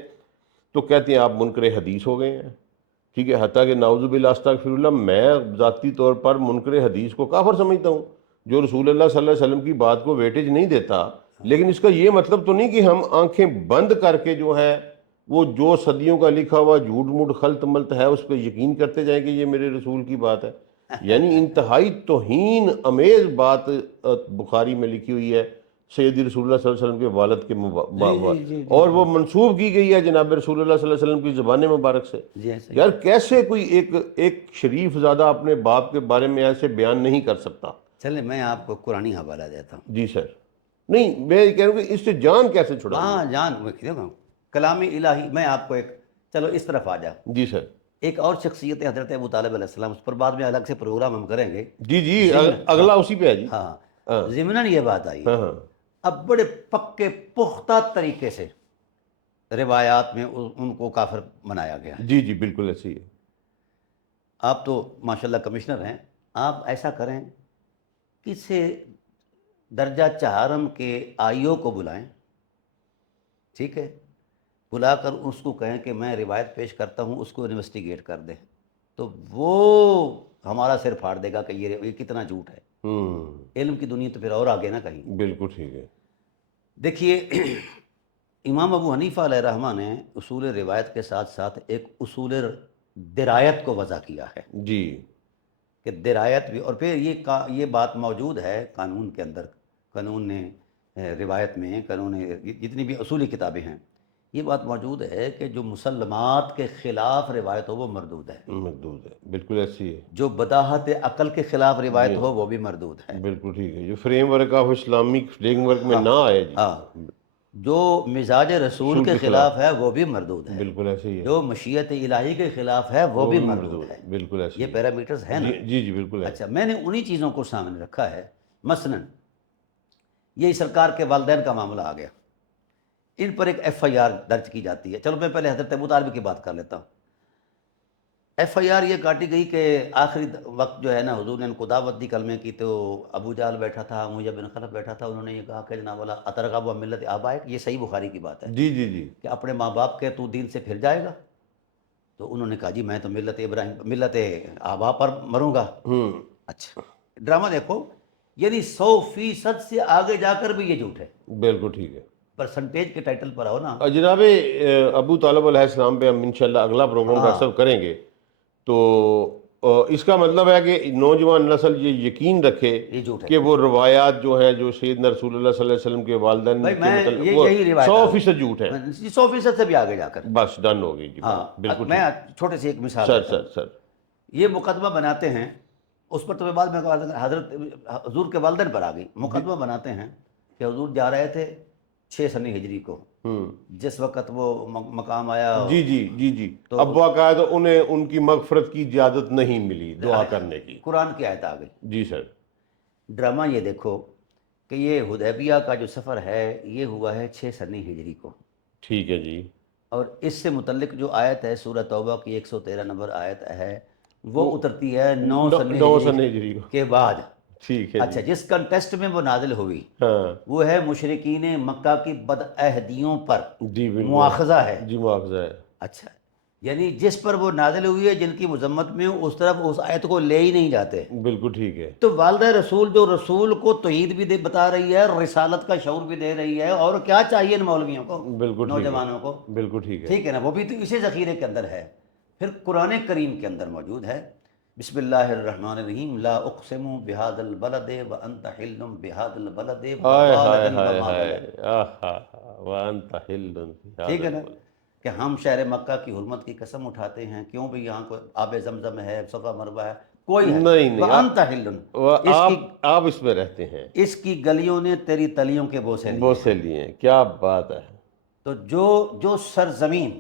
تو کہتے ہیں آپ منکر حدیث ہو گئے ہیں. ٹھیک ہے، حتیٰ کہ نعوذ باللہ استغفر اللہ، میں ذاتی طور پر منکر حدیث کو کافر سمجھتا ہوں جو رسول اللہ صلی اللہ علیہ وسلم کی بات کو ویٹیج نہیں دیتا. لیکن اس کا یہ مطلب تو نہیں کہ ہم آنکھیں بند کر کے جو ہے وہ جو صدیوں کا لکھا ہوا جھوٹ موٹ خلط ملط ہے اس پہ یقین کرتے جائیں کہ یہ میرے رسول کی بات ہے. یعنی انتہائی توہین امیز بات بخاری میں لکھی ہوئی ہے سیدی رسول اللہ صلی اللہ علیہ وسلم کے والد کے اور وہ منسوب کی گئی ہے جناب رسول اللہ صلی اللہ علیہ وسلم کی زبان مبارک سے. یار کیسے کوئی ایک شریف زادہ اپنے باپ کے بارے میں ایسے بیان نہیں کر سکتا؟ چلیں میں آپ کو قرآنی حوالہ دیتا ہوں. جی سر. نہیں، میں یہ کہہ رہا ہوں کہ اس سے جان کیسے چھڑا؟ ہاں جان کلام الہی. میں آپ کو ایک، چلو اس طرف آ جا. جی سر. ایک اور شخصیت ہے حضرت ابو طالب علیہ السلام، اس پر بعد میں الگ سے پروگرام ہم کریں گے. جی جی، اگلا اسی پہ ہے جی. ہاں ضمناً یہ بات آئی ہاں ہاں. اب بڑے پکے پختہ طریقے سے روایات میں ان کو کافر بنایا گیا ہے. جی جی بالکل ایسی ہے. آپ تو ماشاءاللہ کمشنر ہیں، آپ ایسا کریں کسی درجہ چہارم کے آئیو کو بلائیں. ٹھیک ہے، بلا کر اس کو کہیں کہ میں روایت پیش کرتا ہوں، اس کو انویسٹیگیٹ کر دیں تو وہ ہمارا سر پھاڑ دے گا کہ یہ کتنا جھوٹ ہے. علم کی دنیا تو پھر اور آگے نہ کہیں. بالکل ٹھیک ہے. دیکھیے امام ابو حنیفہ علیہ رحمہ نے اصول روایت کے ساتھ ساتھ ایک اصول درایت کو وضع کیا ہے. جی. کہ درایت بھی، اور پھر یہ بات موجود ہے قانون کے اندر، قانون نے روایت میں، قانون جتنی بھی اصولی کتابیں ہیں، یہ بات موجود ہے کہ جو مسلمات کے خلاف روایت ہو وہ مردود ہے. مردود ہے، بالکل ایسی ہے. جو بداہت عقل کے خلاف روایت ہو وہ بھی مردود ہے. بالکل ٹھیک ہے. جو frame work of Islamic frame work میں نہ آئے جی. ہاں، جو مزاج رسول کے خلاف ہے وہ بھی مردود ہے. بالکل ایسے ہی ہے. جو مشیت الہی کے خلاف ہے وہ بھی مردود ہے. بالکل ایسے. یہ پیرامیٹرز ہیں نا. جی جی بالکل ہے. اچھا، میں نے انہی چیزوں کو سامنے رکھا ہے. مثلاً یہ سرکار کے والدین کا معاملہ آ گیا، ان پر ایک ایف آئی آر درج کی جاتی ہے. چلو میں پہلے حضرت ابو طالب کی بات کر لیتا ہوں. ایف آئی آر یہ کاٹی گئی کہ آخری وقت جو ہے نا حضور نے ان کو دعوت دی کلمے کی، تو ابو جہل بیٹھا تھا، امیہ بن خلف بیٹھا تھا، انہوں نے یہ کہا کہ جناب والا اترغب عن ملت آبائک، یہ صحیح بخاری کی بات ہے. جی جی جی. کہ اپنے ماں باپ کے تو دین سے پھر جائے گا؟ تو انہوں نے کہا جی میں تو ملت ابراہیم، ملت آبا پر مروں گا. اچھا ڈرامہ دیکھو، یعنی 100% سے آگے جا کر بھی یہ جھوٹ ہے. بالکل ٹھیک ہے. پرسنٹیج کے ٹائٹل پر آؤ نا. جناب ابو طالب علیہ السلام پہ ہم انشاءاللہ اگلا پروگرام کا سب کریں گے. تو اس کا مطلب ہے کہ نوجوان نسل یہ یقین رکھے کہ وہ روایات جو ہیں جو سیدنا رسول اللہ صلی اللہ علیہ وسلم کے والدین کے متعلق وہ 100% جھوٹ ہے. 100% سے بھی آگے جا کر بس ڈن ہو گئی جی. بالکل. میں چھوٹے سے ایک مثال سر یہ مقدمہ بناتے ہیں، اس پر تو میں بعد میں حضرت حضور کے والدین پر آ گئی. مقدمہ بناتے ہیں کہ حضور جا رہے تھے 6 سنی ہجری کو، جس وقت وہ مقام آیا. جی جی جی جی. اب باقاعدہ انہیں ان کی مغفرت کی اجازت نہیں ملی دعا کرنے کی. قرآن کی آیت آ گئی. جی سر. ڈرامہ یہ دیکھو کہ یہ حدیبیہ کا جو سفر ہے یہ ہوا ہے 6 سنی ہجری کو. ٹھیک ہے جی. اور اس سے متعلق جو آیت ہے سورہ توبہ کی 113 نمبر آیت ہے وہ اترتی ہے 9 سنی ہجری کے بعد. ٹھیک ہے. اچھا، جس کنٹیسٹ میں وہ نازل ہوئی وہ ہے مشرکین مکہ کی بدعہدیوں پر مواخذہ ہے. جی مواخذہ ہے. اچھا، یعنی جس پر وہ نازل ہوئی ہے جن کی مذمت میں اس طرف اس آیت کو لے ہی نہیں جاتے. بالکل ٹھیک ہے. تو والدہ رسول جو رسول کو توحید بھی بتا رہی ہے، رسالت کا شعور بھی دے رہی ہے، اور کیا چاہیے ان مولویوں کو، بالکل نوجوانوں کو. بالکل ٹھیک ہے. ٹھیک ہے نا، وہ بھی تو اسی ذخیرے کے اندر ہے. پھر قرآن کریم کے اندر موجود ہے بسم اللہ الرحمن الرحیم لا اقسم بہذا البلد وانت حل بہذا البلد وبلد وما بلد. وانت حل. ٹھیک ہے نا، کہ ہم شہر مکہ کی حرمت کی قسم اٹھاتے ہیں، کیوں بھی یہاں کوئی آب زمزم ہے، صفا مروا ہے، کوئی ہے، نہیں وَأَنْتَ حِلٌّ، آپ اس میں رہتے ہیں، اس کی گلیوں نے تیری تلیوں کے بوسے لیے بہت ہیں۔ سے لیے ہیں، کیا بات ہے۔ تو جو سرزمین،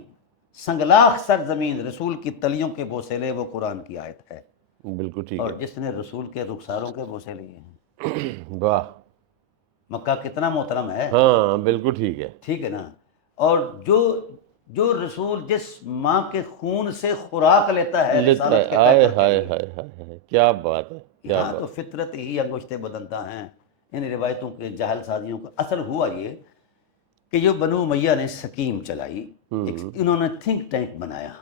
سنگلاخ سرزمین رسول کی تلیوں کے بوسے لے، وہ قرآن کی آیت ہے، بالکل ٹھیک اور ہے، جس نے رسول کے رخساروں کے بوسے لیے ہیں۔ واہ، مکہ کتنا محترم ہے، ہاں بالکل ٹھیک ہے، ٹھیک ہے نا؟ اور جو رسول جس ماں کے خون سے خوراک لیتا ہے لیتا ہے، رسالت کے آئے پیکر کے ہائے لیے، ہائے ہائے ہائے، کیا بات ہے، کیا یہاں تو بات۔ فطرت ہی انگشتیں بدلتا ہیں۔ ان روایتوں کے جاہل سازیوں کا اثر ہوا یہ کہ جو بنو امیہ نے سکیم چلائی، انہوں نے تھنک ٹینک بنایا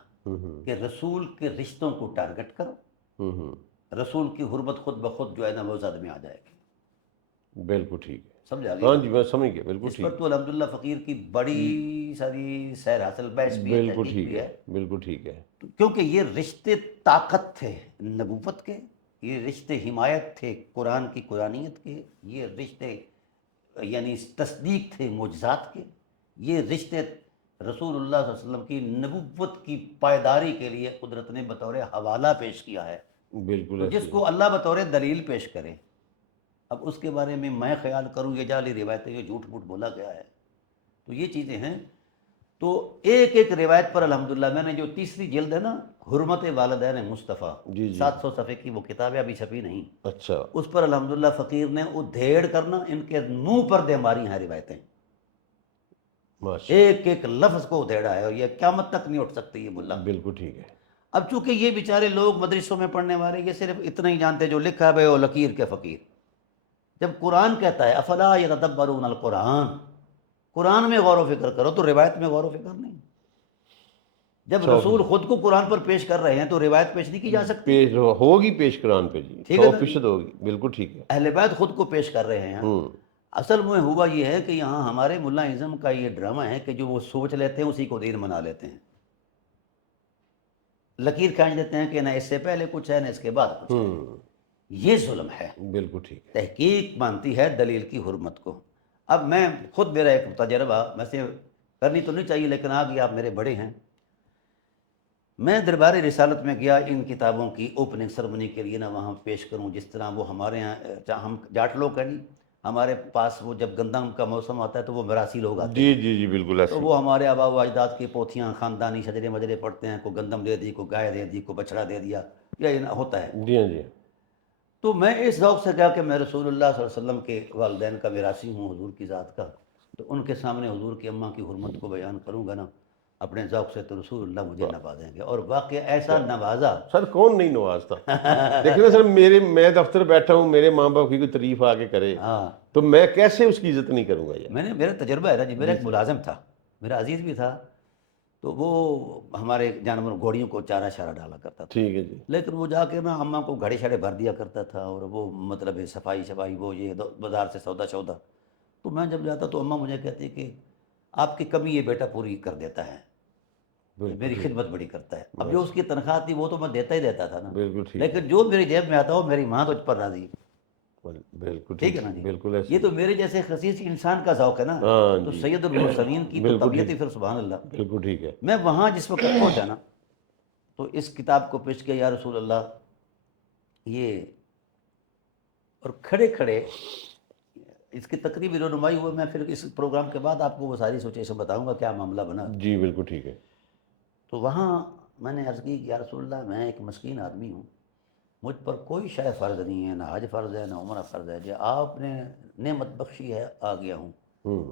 کہ رسول کے رشتوں کو ٹارگٹ کرو، رسول کی حرمت خود بخود جو ہے نا وہ زد میں آ جائے گی۔ بالکل ٹھیک ہے، سمجھ آ گئی ہاں بات؟ جی میں سمجھ گیا، بالکل اس پر ٹھیک تو الحمدللہ فقیر کی بڑی ساری سیر حاصل، بحث ہے، بھی ہے، بالکل تحقیق ٹھیک بھی ہے، ہے، بالکل ٹھیک ہے، کیونکہ یہ رشتے طاقت تھے نبوت کے، یہ رشتے حمایت تھے قرآن کی قرآنیت کے، یہ رشتے یعنی تصدیق تھے معجزات کے، یہ رشتے رسول اللہ صلی اللہ علیہ وسلم کی نبوت کی پائیداری کے لیے قدرت نے بطور حوالہ پیش کیا ہے۔ بالکل تو جس ایسے ہی، کو اللہ بطور دلیل پیش کرے، اب اس کے بارے میں خیال کروں یہ جعلی روایتیں، یہ جھوٹ موٹ بولا گیا ہے، تو یہ چیزیں ہیں۔ تو ایک ایک روایت پر الحمدللہ میں نے جو تیسری جلد ہے نا حرمت والدین مصطفیٰ، جی جی، 700 صفحے کی وہ کتاب ہے، ابھی چھپی نہیں، اچھا، اس پر الحمدللہ فقیر نے ادھیڑ کرنا ان کے منہ پر دے ماری ہیں روایتیں، ماشاء ایک ایک لفظ کو ادھیڑا ہے، اور یہ قیامت تک نہیں اٹھ سکتی یہ ملا۔ اللہ، بالکل ٹھیک ہے، اب چونکہ یہ بیچارے لوگ مدرسوں میں پڑھنے والے یہ صرف اتنا ہی جانتے جو لکھا ہے بھائی وہ لکیر کے فقیر، جب قرآن کہتا ہے افلا یتدبرون القرآن، قرآن میں غور و فکر کرو، تو روایت میں غور و فکر نہیں۔ جب رسول خود کو قرآن پر پیش کر رہے ہیں تو روایت پیش نہیں کی جا سکتی، پیش ہوگی، پیش قرآن پہ جی، ٹھیک ہے نا؟ 100% ہوگی، بالکل ٹھیک ہے، اہل بیت خود کو پیش کر رہے ہیں۔ اصل میں ہوا یہ ہے کہ یہاں ہمارے ملا ازم کا یہ ڈرامہ ہے کہ جو وہ سوچ لیتے ہیں اسی کو دین بنا لیتے ہیں، لکیر کھینچ دیتے ہیں کہ نہ اس سے پہلے کچھ ہے نہ اس کے بعد کچھ ہے، یہ ظلم ہے۔ بالکل ٹھیک ہے، تحقیق مانتی ہے دلیل کی حرمت کو۔ اب میں خود میرا ایک تجربہ، ویسے کرنی تو نہیں چاہیے لیکن آگے آپ میرے بڑے ہیں، میں دربار رسالت میں گیا ان کتابوں کی اوپننگ سرمنی کے لیے، نہ وہاں پیش کروں، جس طرح وہ ہمارے یہاں ہم جاٹ لوگ ہیں نہیں، ہمارے پاس وہ جب گندم کا موسم آتا ہے تو وہ مراسی لوگ آتے جی ہیں، جی جی، بالکل تو ایسے ہی، وہ ہمارے آبا و اجداد کی پوتھیاں خاندانی شجرے مجرے پڑھتے ہیں، کوئی گندم دے دی، کوئی گائے دے دی، کوئی بچڑا دے دیا، یہ ہوتا ہے۔ جی ہاں جی، تو میں اس ذوق سے کہا کہ میں رسول اللہ صلی اللہ علیہ وسلم کے والدین کا میراثی ہوں، حضور کی ذات کا، تو ان کے سامنے حضور کی اماں کی حرمت کو بیان کروں گا نا اپنے ذوق سے، تو رسول اللہ مجھے نوازیں گے، اور واقعہ ایسا نوازا۔ سر کون نہیں نوازتا؟ دیکھیں نا سر، میں دفتر بیٹھا ہوں، میرے ماں باپ کی کوئی تعریف آگے کرے ہاں، تو میں کیسے اس کی عزت نہیں کروں گا یار؟ میرا تجربہ ہے نا جی، میرا ایک ملازم تھا، میرا عزیز بھی تھا، تو وہ ہمارے جانور گھوڑیوں کو چارہ شارہ ڈالا کرتا تھا، ٹھیک ہے جی، لیکن وہ جا کے نا اماں کو گھڑے شڑے بھر دیا کرتا تھا، اور وہ مطلب صفائی وہ یہ بازار سے سودا شودا، تو میں جب جاتا تو اماں مجھے کہتی کہ آپ کی کمی یہ بیٹا پوری کر دیتا ہے، میری خدمت بڑی کرتا ہے۔ اب جو اس کی تنخواہ تھی وہ تو میں دیتا ہی دیتا تھا نا، بالکل ٹھیک، لیکن جو میری جیب میں آتا وہ میری ماں تجھ پر راضی، بالکل ٹھیک ہے نا جی؟ بالکل ایسے یہ ہی، تو میرے جیسے خصیص انسان کا ذوق ہے نا، ہاں تو جی، سید المرسلین کی تو بالکل طبیعت ہی ٹھیک، پھر سبحان اللہ۔ بالکل ٹھیک ہے، میں وہاں جس وقت پہنچا نا تو اس کتاب کو پیش کیا، یا رسول اللہ یہ، اور کھڑے کھڑے اس کی تقریبی رونمائی ہوئے، میں پھر اس پروگرام کے بعد آپ کو وہ ساری سچویشن بتاؤں گا کیا معاملہ بنا۔ جی بالکل ٹھیک ہے، تو وہاں میں نے عرض کی کہ یا رسول اللہ میں ایک مسکین آدمی ہوں، مجھ پر کوئی شے فرض نہیں ہے، نہ حج فرض ہے نہ عمرہ فرض ہے، جو آپ نے نعمت بخشی ہے آ گیا ہوں،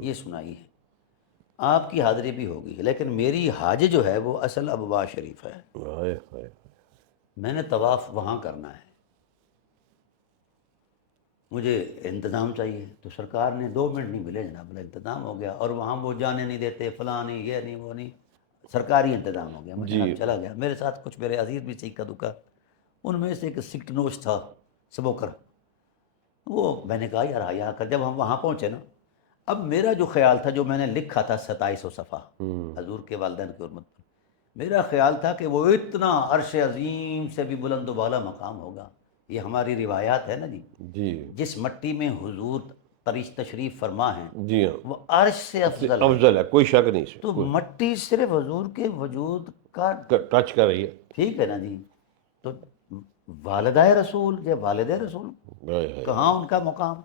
یہ سنائی ہے، آپ کی حاضری بھی ہوگی، لیکن میری حاج جو ہے وہ اصل ابوا شریف ہے، ہائے ہائے، میں نے طواف وہاں کرنا ہے، مجھے انتظام چاہیے۔ تو سرکار نے 2 منٹ نہیں ملے جناب، انتظام ہو گیا، اور وہاں وہ جانے نہیں دیتے، فلاں نہیں، یہ نہیں وہ نہیں، سرکاری انتظام ہو گیا، میں جناب چلا گیا، میرے ساتھ کچھ میرے عزیز بھی سے اکا دکا، ان میں سے ایک سکٹ نوش تھا سبوکر، وہ میں نے کہا یار آیا کر، جب ہم وہاں پہنچے نا، اب میرا جو خیال تھا جو میں نے لکھا تھا 2700 صفحہ حضور کے والدین کی حرمت پر، میرا خیال تھا کہ وہ اتنا عرش عظیم سے بھی بلند و بالا مقام ہوگا، یہ ہماری روایات ہے نا جی، جی جس مٹی میں حضور تشریف فرما ہیں جی ہاں، وہ عرش سے افضل ہے. افضل ہے، کوئی شک نہیں سے. تو مٹی صرف حضور کے وجود کا ٹچ کر رہی ہے. ٹھیک ہے نا جی. تو والدہ رسول یا والد رسول کہاں ان کا مقام.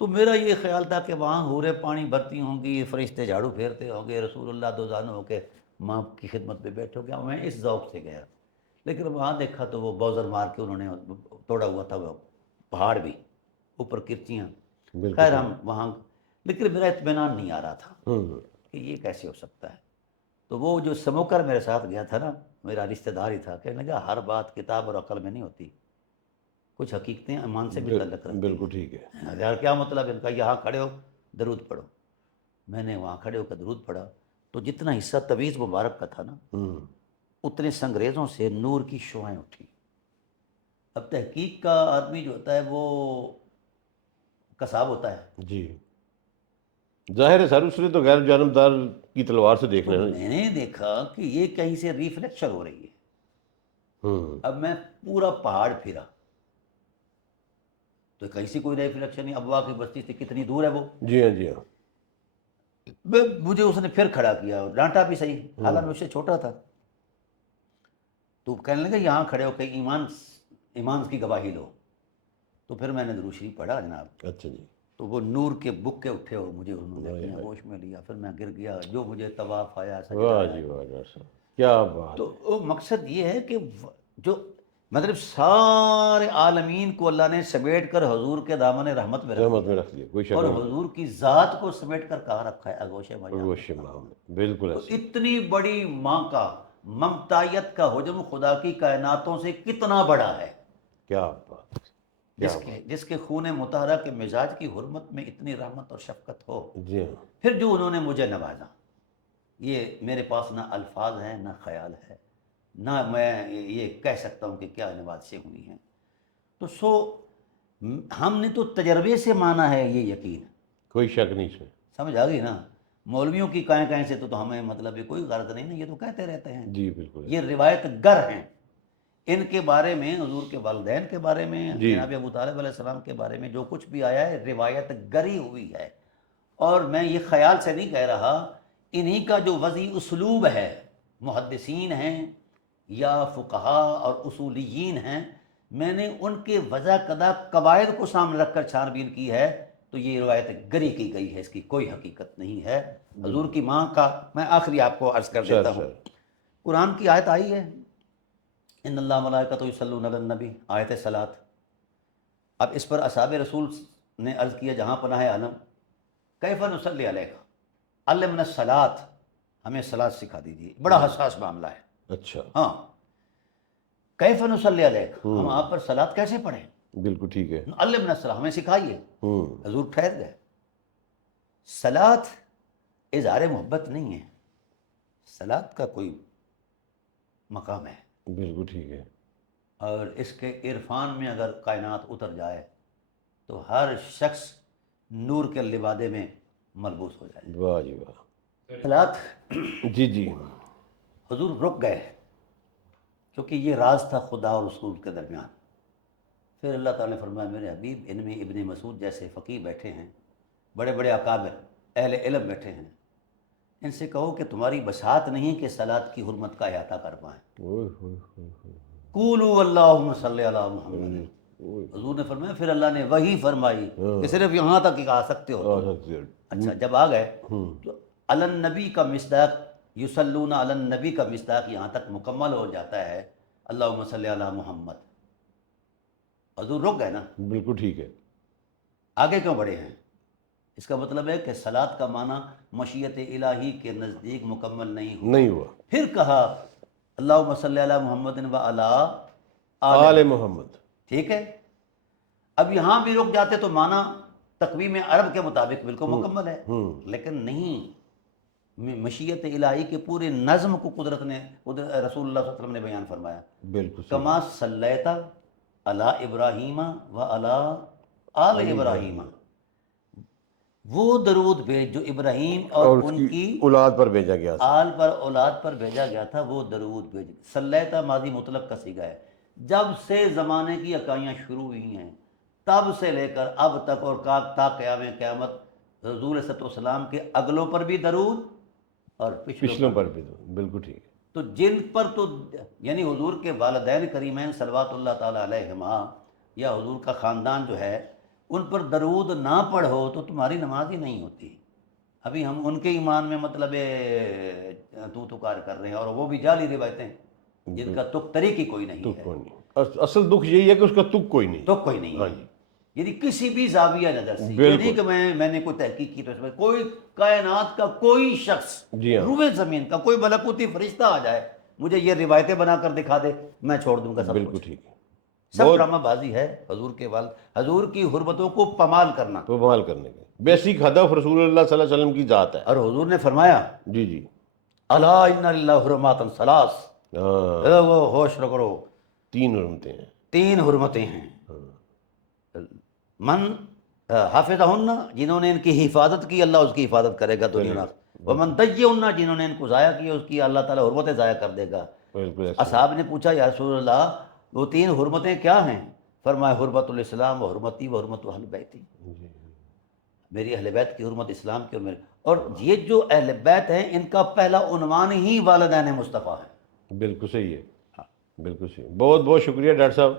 تو میرا یہ خیال تھا کہ وہاں حوریں پانی بھرتی ہوں گی، فرشتے جھاڑو پھیرتے ہوں گے، رسول اللہ دوزانوں ہو کے ماں کی خدمت پہ بیٹھو گیا. میں اس ذوق سے گیا، لیکن وہاں دیکھا تو وہ بوزر مار کے انہوں نے توڑا ہوا تھا وہ پہاڑ بھی، اوپر کرچیاں. خیر ہم وہاں، لیکن میرا اطمینان نہیں آ رہا تھا کہ یہ کیسے ہو سکتا ہے. تو وہ جو سموکر میرے ساتھ گیا تھا نا، میرا رشتہ دار ہی تھا، کہنے لگا ہر بات کتاب اور عقل میں نہیں ہوتی، کچھ حقیقتیں ایمان سے بھی تعلق رکھتی بالکل ٹھیک ہے. ہیں. یار کیا مطلب ان کا؟ یہاں کھڑے ہو درود پڑھو. میں نے وہاں کھڑے ہو کر درود پڑھا تو جتنا حصہ طویز مبارک کا تھا نا، اتنے سنگریزوں سے نور کی شعائیں اٹھی. اب تحقیق کا آدمی جو ہوتا ہے وہ قصاب ہوتا ہے. جی ظاہر ہے سر، اس نے تو غیر جانبدار کی تلوار سے دیکھنا تو ہے. میں نے دیکھا کہ یہ کہیں سے ریفلیکشن ہو رہی ہے. اب میں پورا پہاڑ پھرا تو کہیں سے کوئی ریفلیکشن نہیں. ابوا کی بستی سے کتنی دور ہے وہ. جی ہاں جی ہاں. مجھے اس نے پھر کھڑا کیا اور ڈانٹا بھی صحیح، حالانکہ اس سے چھوٹا تھا. تو کہنے لگا یہاں کھڑے ہو کے ایمان کی گواہی لو. تو پھر میں نے درود شریف پڑھا جناب. اچھا جی. تو وہ نور کے بکے اٹھے اور مجھے انہوں نے اپنے ہوش میں لیا. پھر میں گر گیا، جو مجھے طواف آیا، سجدہ واہ آیا. جی واہ صاحب، کیا بات. تو مقصد یہ ہے کہ جو مطلب سارے عالمین کو اللہ نے سمیٹ کر حضور کے دامن رحمت میں رحمت رکھ میں دیا، رکھ دیا، کوئی شک اور نہیں. حضور کی ذات کو سمیٹ کر کہاں رکھا ہے؟ آغوش گوش ماہ میں. بالکل تو ایسے. اتنی بڑی ماں کا ممتائیت کا حجم خدا کی کائناتوں سے کتنا بڑا ہے، کیا بات. جس کے خون مطہرہ کے مزاج کی حرمت میں اتنی رحمت اور شفقت ہو. جی ہاں. پھر جو انہوں نے مجھے نوازا، یہ میرے پاس نہ الفاظ ہیں نہ خیال ہے، نہ میں یہ کہہ سکتا ہوں کہ کیا نوازشیں ہوئی ہیں. تو ہم نے تو تجربے سے مانا ہے یہ یقین. کوئی شک نہیں سے. سمجھ آ گئی نا. مولویوں کی کہیں سے تو ہمیں مطلب کوئی غرض نہیں نا، یہ تو کہتے رہتے ہیں. جی بالکل. یہ روایت گر ہیں. ان کے بارے میں، حضور کے والدین کے بارے میں، جی. جناب ابو طالب علیہ السلام کے بارے میں جو کچھ بھی آیا ہے روایت گری ہوئی ہے. اور میں یہ خیال سے نہیں کہہ رہا، انہی کا جو وضعی اسلوب ہے، محدثین ہیں یا فقہا اور اصولیین ہیں، میں نے ان کے وضع کدہ قواعد کو سامنے رکھ کر چھان بین کی ہے. تو یہ روایت گری کی گئی ہے، اس کی کوئی حقیقت نہیں ہے. حضور کی ماں کا میں آخری آپ کو عرض کر دیتا ہوں. قرآن کی آیت آئی ہے، ان اللہ ملائکۃ یصلون علی النبی، آیت صلاۃ. اب اس پر اصحاب رسول نے عرض کیا جہاں پناہ عالم، کیف نصلی علیک، علمنا الصلاۃ، ہمیں صلاۃ سکھا دیجیے. بڑا حساس معاملہ ہے. اچھا. ہاں، کیف نصلی علیک، ہم آپ پر صلاۃ کیسے پڑھیں؟ بالکل ٹھیک ہے. علمنا الصلاۃ، ہمیں سکھائیے. حضور ٹھہر گئے. صلاۃ اظہار محبت نہیں ہے، صلاۃ کا کوئی مقام ہے. بالکل ٹھیک ہے. اور اس کے عرفان میں اگر کائنات اتر جائے تو ہر شخص نور کے لبادے میں ملبوس ہو جائے. واہ جی واہ. صلاۃ جی جی. حضور رک گئے کیونکہ یہ راز تھا خدا اور رسول کے درمیان. پھر اللہ تعالیٰ نے فرمایا میرے حبیب، ان میں ابن مسعود جیسے فقیہ بیٹھے ہیں، بڑے بڑے اکابر اہل علم بیٹھے ہیں، ان سے کہو کہ تمہاری بساط نہیں کہ صلاۃ کی حرمت کا احاطہ کر پائیں. قولوا اللہم صلی علی محمد. حضور نے فرمایا، پھر اللہ نے وہی فرمائی کہ صرف یہاں تک ہی آ سکتے ہو تم. اچھا جب آ گئے تو علی النبی کا مصداق، یصلون علی النبی کا مصداق یہاں تک مکمل ہو جاتا ہے اللہم صلی علی محمد. حضور رک گئے نا. بالکل ٹھیک ہے. آگے کیوں بڑھے ہیں؟ اس کا مطلب ہے کہ صلاۃ کا معنی مشیت الہی کے نزدیک مکمل نہیں ہوا. پھر کہا اللہم صلی علی محمد و علی آل محمد. ٹھیک ہے. اب یہاں بھی رک جاتے تو معنی تقویم عرب کے مطابق بالکل مکمل ہے، لیکن نہیں. مشیت الہی کے پورے نظم کو قدرت نے، رسول اللہ صلی اللہ علیہ وسلم نے بیان فرمایا. بالکل. کما صلیت علی ابراہیم و علی آل ابراہیم، وہ درود بھیج جو ابراہیم اور ان کی اولاد پر بھیجا گیا تھا، آل پر اولاد پر بھیجا گیا تھا، وہ درود بھیج. صلیت ماضی مطلق کا صیغہ ہے. جب سے زمانے کی اکائیاں شروع ہوئی ہیں تب سے لے کر اب تک اور تا قیام قیامت حضور صلی اللہ علیہ وسلم کے اگلوں پر بھی درود اور پچھلوں پر بھی بالکل ٹھیک ہے. تو جن پر تو یعنی حضور کے والدین کریمین صلوات اللہ تعالیٰ علیہما یا حضور کا خاندان جو ہے ان پر درود نہ پڑھو تو تمہاری نماز ہی نہیں ہوتی. ابھی ہم ان کے ایمان میں مطلب تو کار کر رہے ہیں، اور وہ بھی جعلی روایتیں جن کا تک طریق ہی کوئی نہیں ہے. کوئی نہیں. اصل دکھ یہی ہے کہ اس کا تک کوئی نہیں. تک کوئی نہیں ہے. یعنی کسی بھی زاویہ نظر سے، یہ نہیں کہ میں نے کوئی تحقیق کی تو اس میں کوئی کائنات کا کوئی شخص روئے زمین کا کوئی ملکوتی فرشتہ آ جائے مجھے یہ روایتیں بنا کر دکھا دے میں چھوڑ دوں گا سب. بالکل ٹھیک ہے. سب ڈرامہ بازی ہے. حضور کے حضور کی حرمتوں کو پامال کرنا، پامال کرنے کا بیسک ہدف رسول اللہ صلی اللہ علیہ وسلم کی ذات ہے. اور حضور نے فرمایا جی الا ان للہ حرمات ثلاث، ہوش رکھو 3 حرمتیں ہیں. 3 حرمتیں ہیں. من حافظہن، جنہوں نے ان کی حفاظت کی اللہ اس کی حفاظت کرے گا دنیا میں. ومن ضیعہن، جنہوں نے ان کو ضائع کیا اس کی اللہ تعالیٰ حرمتیں ضائع کر دے گا. اصحاب نے پوچھا یا رسول اللہ وہ 3 حرمتیں کیا ہیں؟ فرمایا حرمت الاسلام و حرمتی و حرمت اہل بیتی، میری اہل بیت کی حرمت اسلام کی اور میرے. اور یہ جو اہل بیت ہیں ان کا پہلا عنوان ہی والدین مصطفیٰ ہے. بالکل صحیح ہے. بالکل صحیح. بہت بہت شکریہ ڈاکٹر صاحب.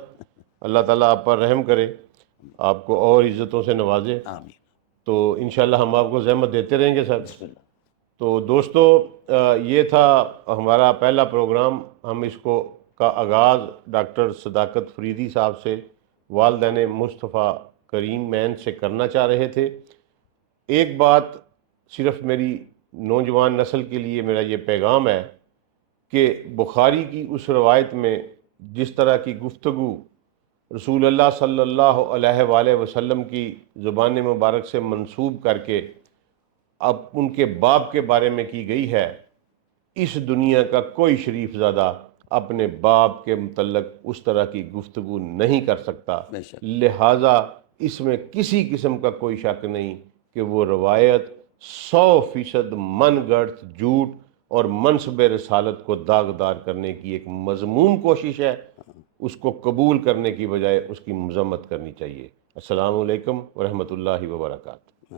اللہ تعالیٰ آپ پر رحم کرے، آپ کو اور عزتوں سے نوازے. آمین. تو انشاءاللہ ہم آپ کو زحمت دیتے رہیں گے سر. تو دوستو یہ تھا ہمارا پہلا پروگرام. ہم اس کا آغاز ڈاکٹر صداقت فریدی صاحب سے، والدین مصطفیٰ کریم مین سے کرنا چاہ رہے تھے. ایک بات صرف میری نوجوان نسل کے لیے میرا یہ پیغام ہے کہ بخاری کی اس روایت میں جس طرح کی گفتگو رسول اللہ صلی اللہ علیہ وآلہ وسلم کی زبان مبارک سے منسوب کر کے اب ان کے باپ کے بارے میں کی گئی ہے، اس دنیا کا کوئی شریف زادہ اپنے باپ کے متعلق اس طرح کی گفتگو نہیں کر سکتا. لہٰذا اس میں کسی قسم کا کوئی شک نہیں کہ وہ روایت 100% من گڑھ جھوٹ اور منصب رسالت کو داغدار کرنے کی ایک مذموم کوشش ہے. اس کو قبول کرنے کی بجائے اس کی مذمت کرنی چاہیے. السلام علیکم ورحمۃ اللہ وبرکاتہ.